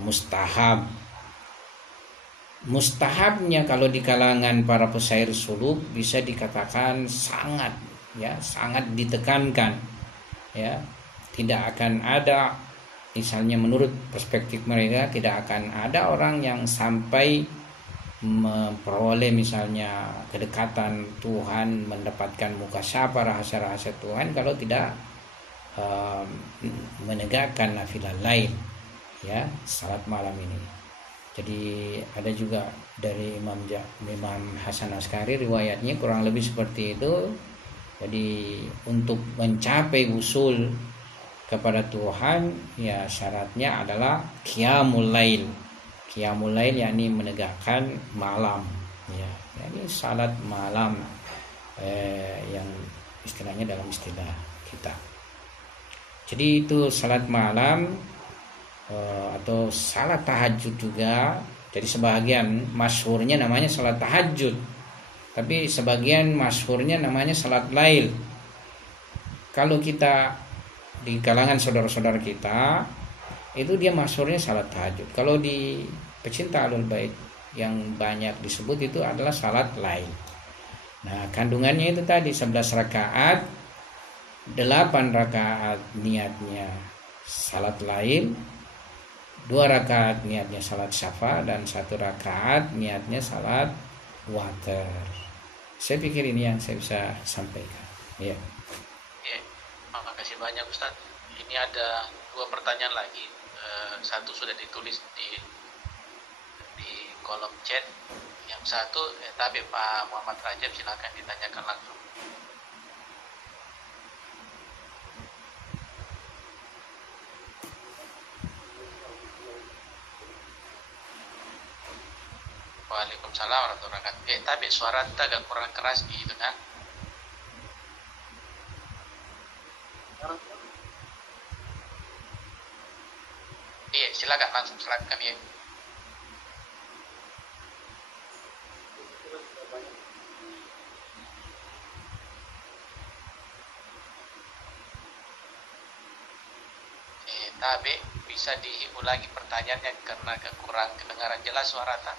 mustahab. Mustahabnya kalau di kalangan para pesair suluk bisa dikatakan sangat ditekankan, ya. Tidak akan ada, misalnya menurut perspektif mereka, tidak akan ada orang yang sampai memperoleh misalnya kedekatan Tuhan, mendapatkan muka syapa, rahasia-rahasia Tuhan kalau tidak menegakkan nafilah lain, ya, salat malam ini. Jadi ada juga dari Imam Hasan Askari riwayatnya kurang lebih seperti itu. Jadi untuk mencapai usul kepada Tuhan, ya, syaratnya adalah qiyamul lail. Qiyamul lail yakni menegakkan malam, ya. Ini salat malam yang istilahnya dalam istilah kita. Jadi itu salat malam atau salat tahajud juga. Jadi sebagian masyhurnya namanya salat tahajud, Tapi sebagian masyhurnya namanya salat lail. Kalau kita di kalangan saudara-saudara kita itu dia masyhurnya salat tahajud. Kalau di pecinta Ahlul Bait yang banyak disebut itu adalah salat lail. Nah, kandungannya itu tadi 11 rakaat, 8 rakaat niatnya salat lail, 2 rakaat niatnya salat syafa, dan 1 rakaat niatnya salat water. Saya pikir ini yang saya bisa sampaikan. Ya. Terima kasih banyak Ustaz. Ini ada 2 pertanyaan lagi. Satu sudah ditulis di kolom chat. Yang satu, tapi Pak Muhammad Rajab silakan ditanyakan langsung. Waalaikumsalam warahmatullahi wabarakatuh. Tapi suara agak kurang keras gitu kan? Iya, silakan langsung silakan ya. Tapi bisa diulangi pertanyaannya karena kurang kedengaran jelas suara tak.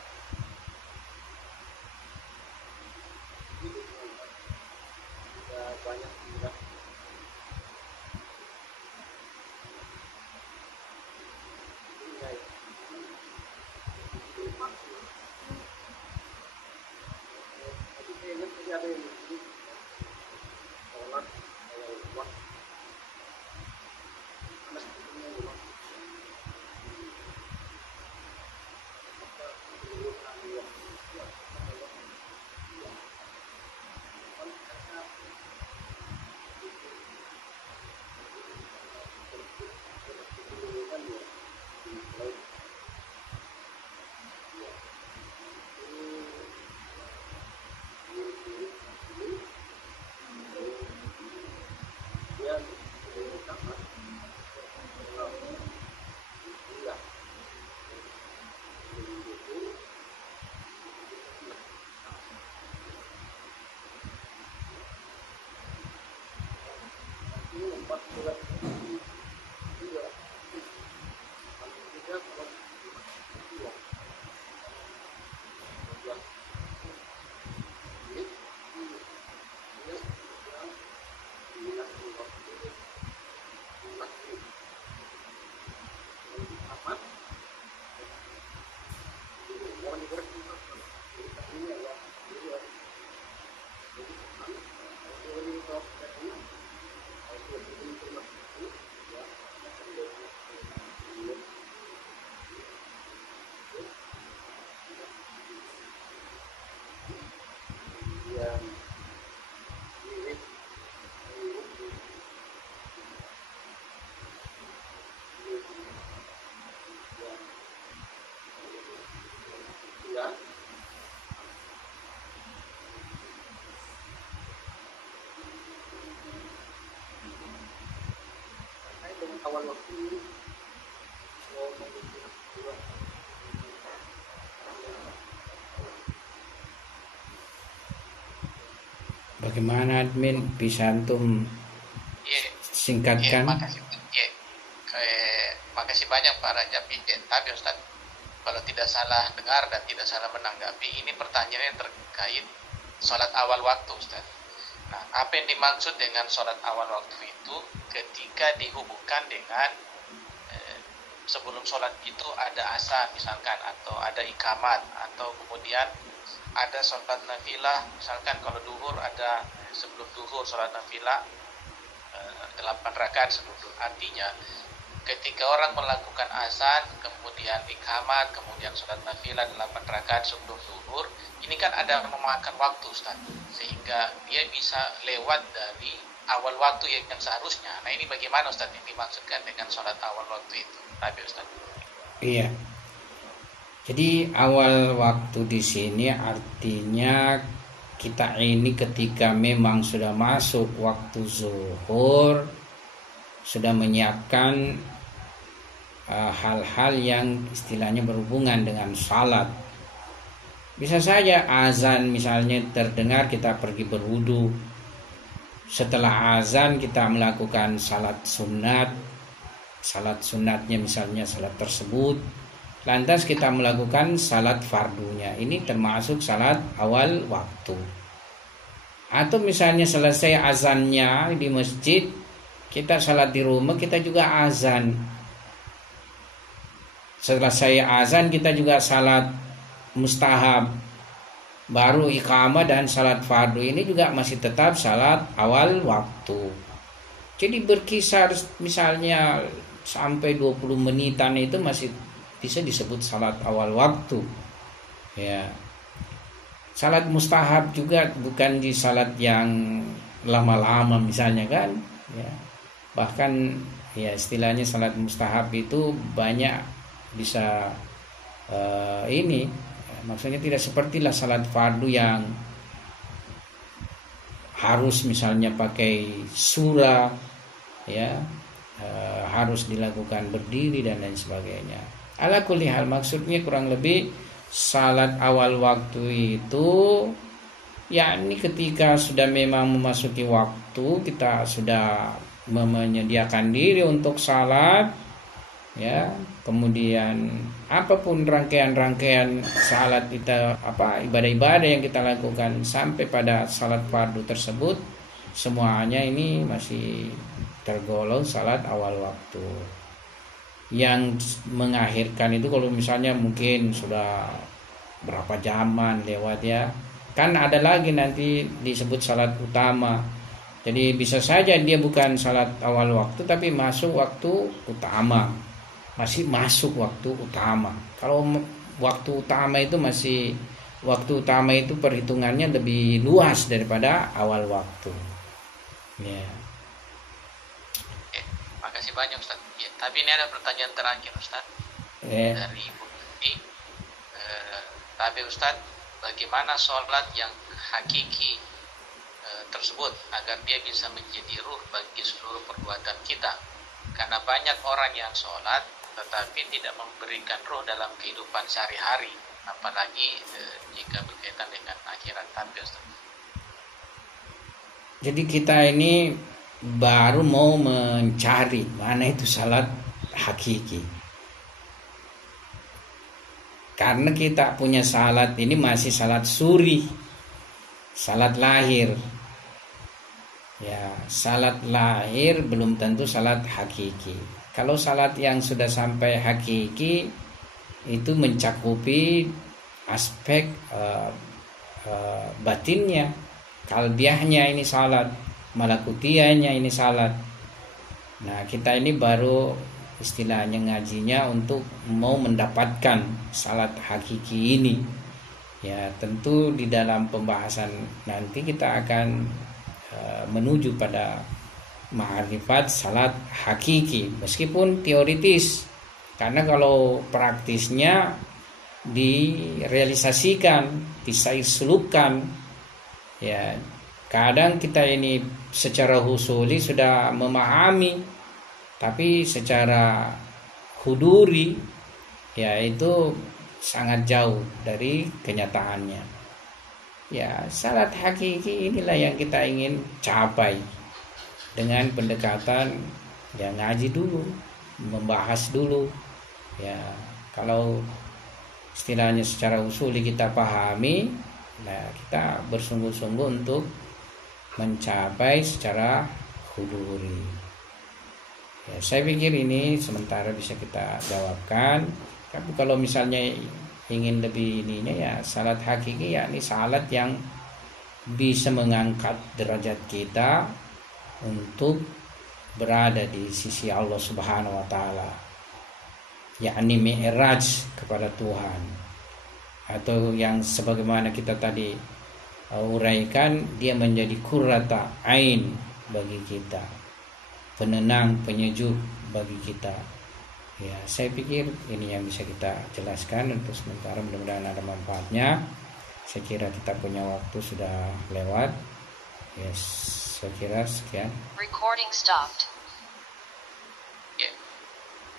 Awal waktu ini bagaimana admin bisa antum singkatkan? Makasih banyak Pak Rajab. Tapi Ustaz, kalau tidak salah dengar dan tidak salah menanggapi, ini pertanyaannya terkait sholat awal waktu Ustaz. Nah, apa yang dimaksud dengan sholat awal waktu itu ketika dihubungkan dengan sebelum sholat itu ada azan misalkan, atau ada ikamat, atau kemudian ada sholat nafilah, misalkan kalau duhur ada sebelum duhur sholat nafilah 8 rakaat sebelum duhur. Artinya ketika orang melakukan azan, kemudian ikamat, kemudian sholat nafilah 8 rakaat sebelum duhur, ini kan ada memakan waktu Ustaz, sehingga dia bisa lewat dari awal waktu yang seharusnya. Nah, ini bagaimana Ustaz yang dimaksudkan dengan sholat awal waktu itu? Tapi Ustaz. Iya. Jadi awal waktu di sini artinya kita ini ketika memang sudah masuk waktu zuhur, sudah menyiapkan hal-hal yang istilahnya berhubungan dengan salat. Bisa saja azan misalnya terdengar, kita pergi berwudu. Setelah azan kita melakukan salat sunat. Salat sunatnya misalnya salat tersebut. Lantas kita melakukan salat fardunya. Ini termasuk salat awal waktu. Atau misalnya selesai azannya di masjid, kita salat di rumah, kita juga azan. Selesai azan kita juga salat mustahab, baru iqamah dan salat fardu, ini juga masih tetap salat awal waktu. Jadi berkisar misalnya sampai 20 menitan itu masih bisa disebut salat awal waktu. Ya. Salat mustahab juga bukan di salat yang lama-lama misalnya kan. Ya. Bahkan ya istilahnya salat mustahab itu banyak bisa maksudnya tidak sepertilah salat fardu yang harus misalnya pakai surah, ya, harus dilakukan berdiri dan lain sebagainya. Ala kulli hal, maksudnya kurang lebih salat awal waktu itu yakni ketika sudah memang memasuki waktu, kita sudah menyediakan diri untuk salat, ya, kemudian apapun rangkaian salat kita, ibadah-ibadah yang kita lakukan sampai pada salat fardu tersebut, semuanya ini masih tergolong salat awal waktu. Yang mengakhirkan itu kalau misalnya mungkin sudah berapa zaman lewat, ya, kan ada lagi nanti disebut salat utama. Jadi bisa saja dia bukan salat awal waktu tapi masuk waktu utama. Masih masuk waktu utama. Kalau waktu utama itu perhitungannya lebih luas daripada awal waktu. Ya. Makasih banyak Ustaz. Ya, tapi ini ada pertanyaan terakhir Ustaz. Dari Ibu Tuti. Tapi Ustaz, bagaimana sholat yang hakiki tersebut agar dia bisa menjadi ruh bagi seluruh perbuatan kita? Karena banyak orang yang sholat tetapi tidak memberikan roh dalam kehidupan sehari-hari, apalagi jika berkaitan dengan akhirat. Tapi Ustaz, jadi kita ini baru mau mencari mana itu salat hakiki, karena kita punya salat ini masih salat suri, salat lahir. Ya, salat lahir belum tentu salat hakiki. Kalau salat yang sudah sampai hakiki itu mencakupi aspek batinnya, kalbiahnya ini salat, malakutiyahnya ini salat. Nah, kita ini baru istilahnya ngajinya untuk mau mendapatkan salat hakiki ini. Ya, tentu di dalam pembahasan nanti kita akan menuju pada ma'rifat salat hakiki, meskipun teoritis, karena kalau praktisnya direalisasikan, diselupkan, ya, kadang kita ini secara husuli sudah memahami, tapi secara huduri, ya, itu sangat jauh dari kenyataannya. Ya, salat hakiki inilah yang kita ingin capai dengan pendekatan, ya, ngaji dulu, membahas dulu. Ya, kalau istilahnya secara usuli kita pahami, nah kita bersungguh-sungguh untuk mencapai secara huduri. Ya, saya pikir ini sementara bisa kita jawabkan. Tapi kalau misalnya ingin lebih ininya, ya, salat hakiki yakni salat yang bisa mengangkat derajat kita untuk berada di sisi Allah Subhanahu wa taala, yakni mi'raj kepada Tuhan, atau yang sebagaimana kita tadi uraikan, dia menjadi qurrata ain bagi kita, penenang, penyejuk bagi kita. Ya, saya pikir ini yang bisa kita jelaskan untuk sementara, mudah-mudahan ada manfaatnya. Saya kira kita punya waktu sudah lewat. Yes, saya kira sekian. Recording stopped. ya,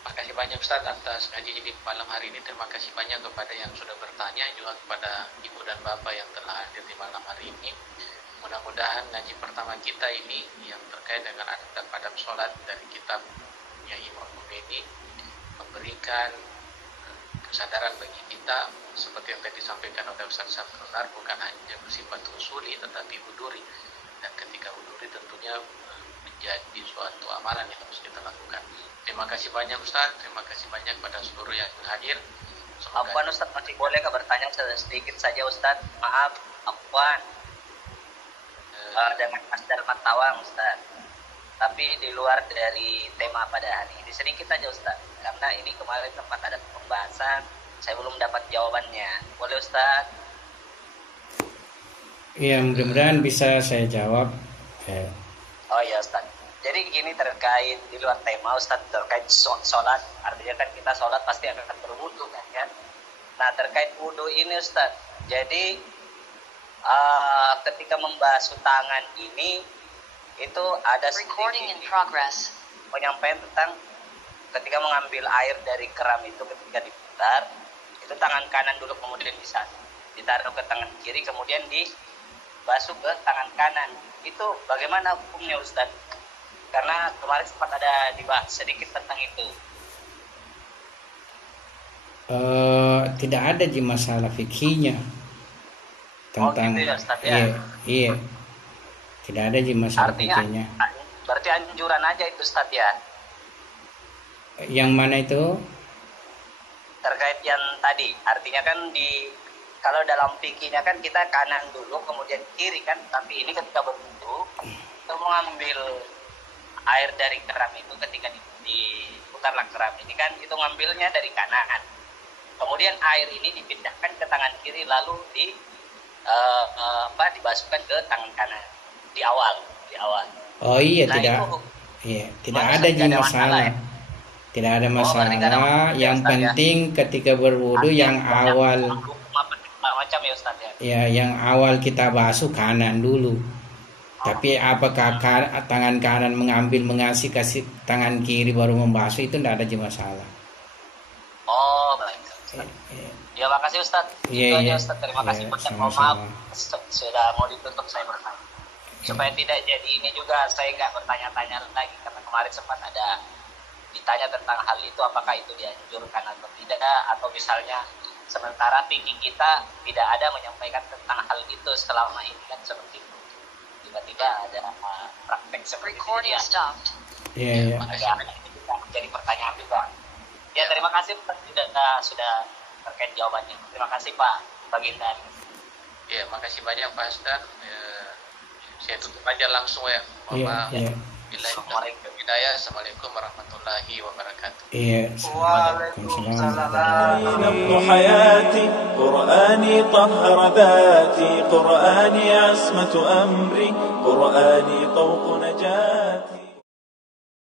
Makasih banyak Ustaz atas ngaji di malam hari ini. Terima kasih banyak kepada yang sudah bertanya, juga kepada Ibu dan Bapak yang telah hadir di malam hari ini. Mudah-mudahan ngaji pertama kita ini yang terkait dengan adab dan adab sholat dari kitabnya Imam Khomeini memberikan kesadaran bagi kita seperti yang tadi disampaikan oleh Ustaz Samsunar, bukan hanya bersifat usuli tetapi huduri, dan ketika huduri tentunya menjadi suatu amalan yang harus kita lakukan. Terima kasih banyak Ustaz, terima kasih banyak pada seluruh yang hadir. Afwan Ustaz, masih boleh bertanya sedikit saja Ustaz? Maaf, Afwan. Dengan Mas Darmat Tawang Ustaz. Tapi di luar dari tema pada hari ini sedikit saja Ustaz. Karena ini kemarin sempat ada pembahasan, saya belum dapat jawabannya. Boleh Ustaz? Ya, mudah-mudahan bisa saya jawab. Oh ya Ustaz. Jadi gini, terkait di luar tema Ustaz, terkait sholat, artinya kan kita sholat pasti akan berwudu kan? Nah terkait wudu ini Ustaz, jadi ketika membasuh tangan ini itu ada Recording in sedikit progress. penyampaian tentang ketika mengambil air dari keran itu, ketika diputar itu tangan kanan dulu, kemudian ditaruh ke tangan kiri, kemudian dibasuh ke tangan kanan. Itu bagaimana hukumnya Ustaz? Karena kemarin sempat ada dibahas sedikit tentang itu. Tidak ada di masalah fikihnya tentang gitu ya, Ustaz, ya? Iya. Tidak ada di masalah fikihnya. Berarti anjuran aja itu Ustaz ya? Yang mana itu? Terkait yang tadi, artinya kan kalau dalam fikihnya kan kita kanan dulu kemudian kiri kan, tapi ini ketika berwudu kita mengambil air dari keran itu, ketika diputarlah keran ini kan itu ngambilnya dari kanan, kemudian air ini dipindahkan ke tangan kiri lalu dibasuhkan ke tangan kanan di awal. Oh iya, nah, tidak ada di masalah. Tidak ada masalah. Yang penting ketika berwudu yang awal macam ya Ustaz ya. Ya, yang awal kita basuh kanan dulu. Tapi apakah tangan kanan kasih tangan kiri baru membasuh, itu tidak ada masalah. Oh baik. Ya makasih Ustaz. Itu aja Ustaz. Terima kasih banyak. Mohon maaf sudah mau ditutup saya bertanya. Supaya tidak jadi ini juga saya nggak bertanya-tanya lagi, karena kemarin sempat ada ditanya tentang hal itu, apakah itu dianjurkan atau tidak, atau misalnya sementara fikih kita tidak ada menyampaikan tentang hal itu selama ini kan seperti itu. Tiba-tiba ada praktek seperti Recording itu ya. stopped. Iya. Jadi pertanyaan juga. Ya terima kasih Pak sudah terkait jawabannya. Terima kasih Pak Baginda. Ya, makasih banyak Pak Ustaz. Saya tutup aja langsung ya. Iya. Assalamualaikum warahmatullahi wabarakatuh. Iya. قرآني نبض حياتي، قرآني طهر ذاتي، قرآني عصمة أمري، قرآني طوق نجاتي.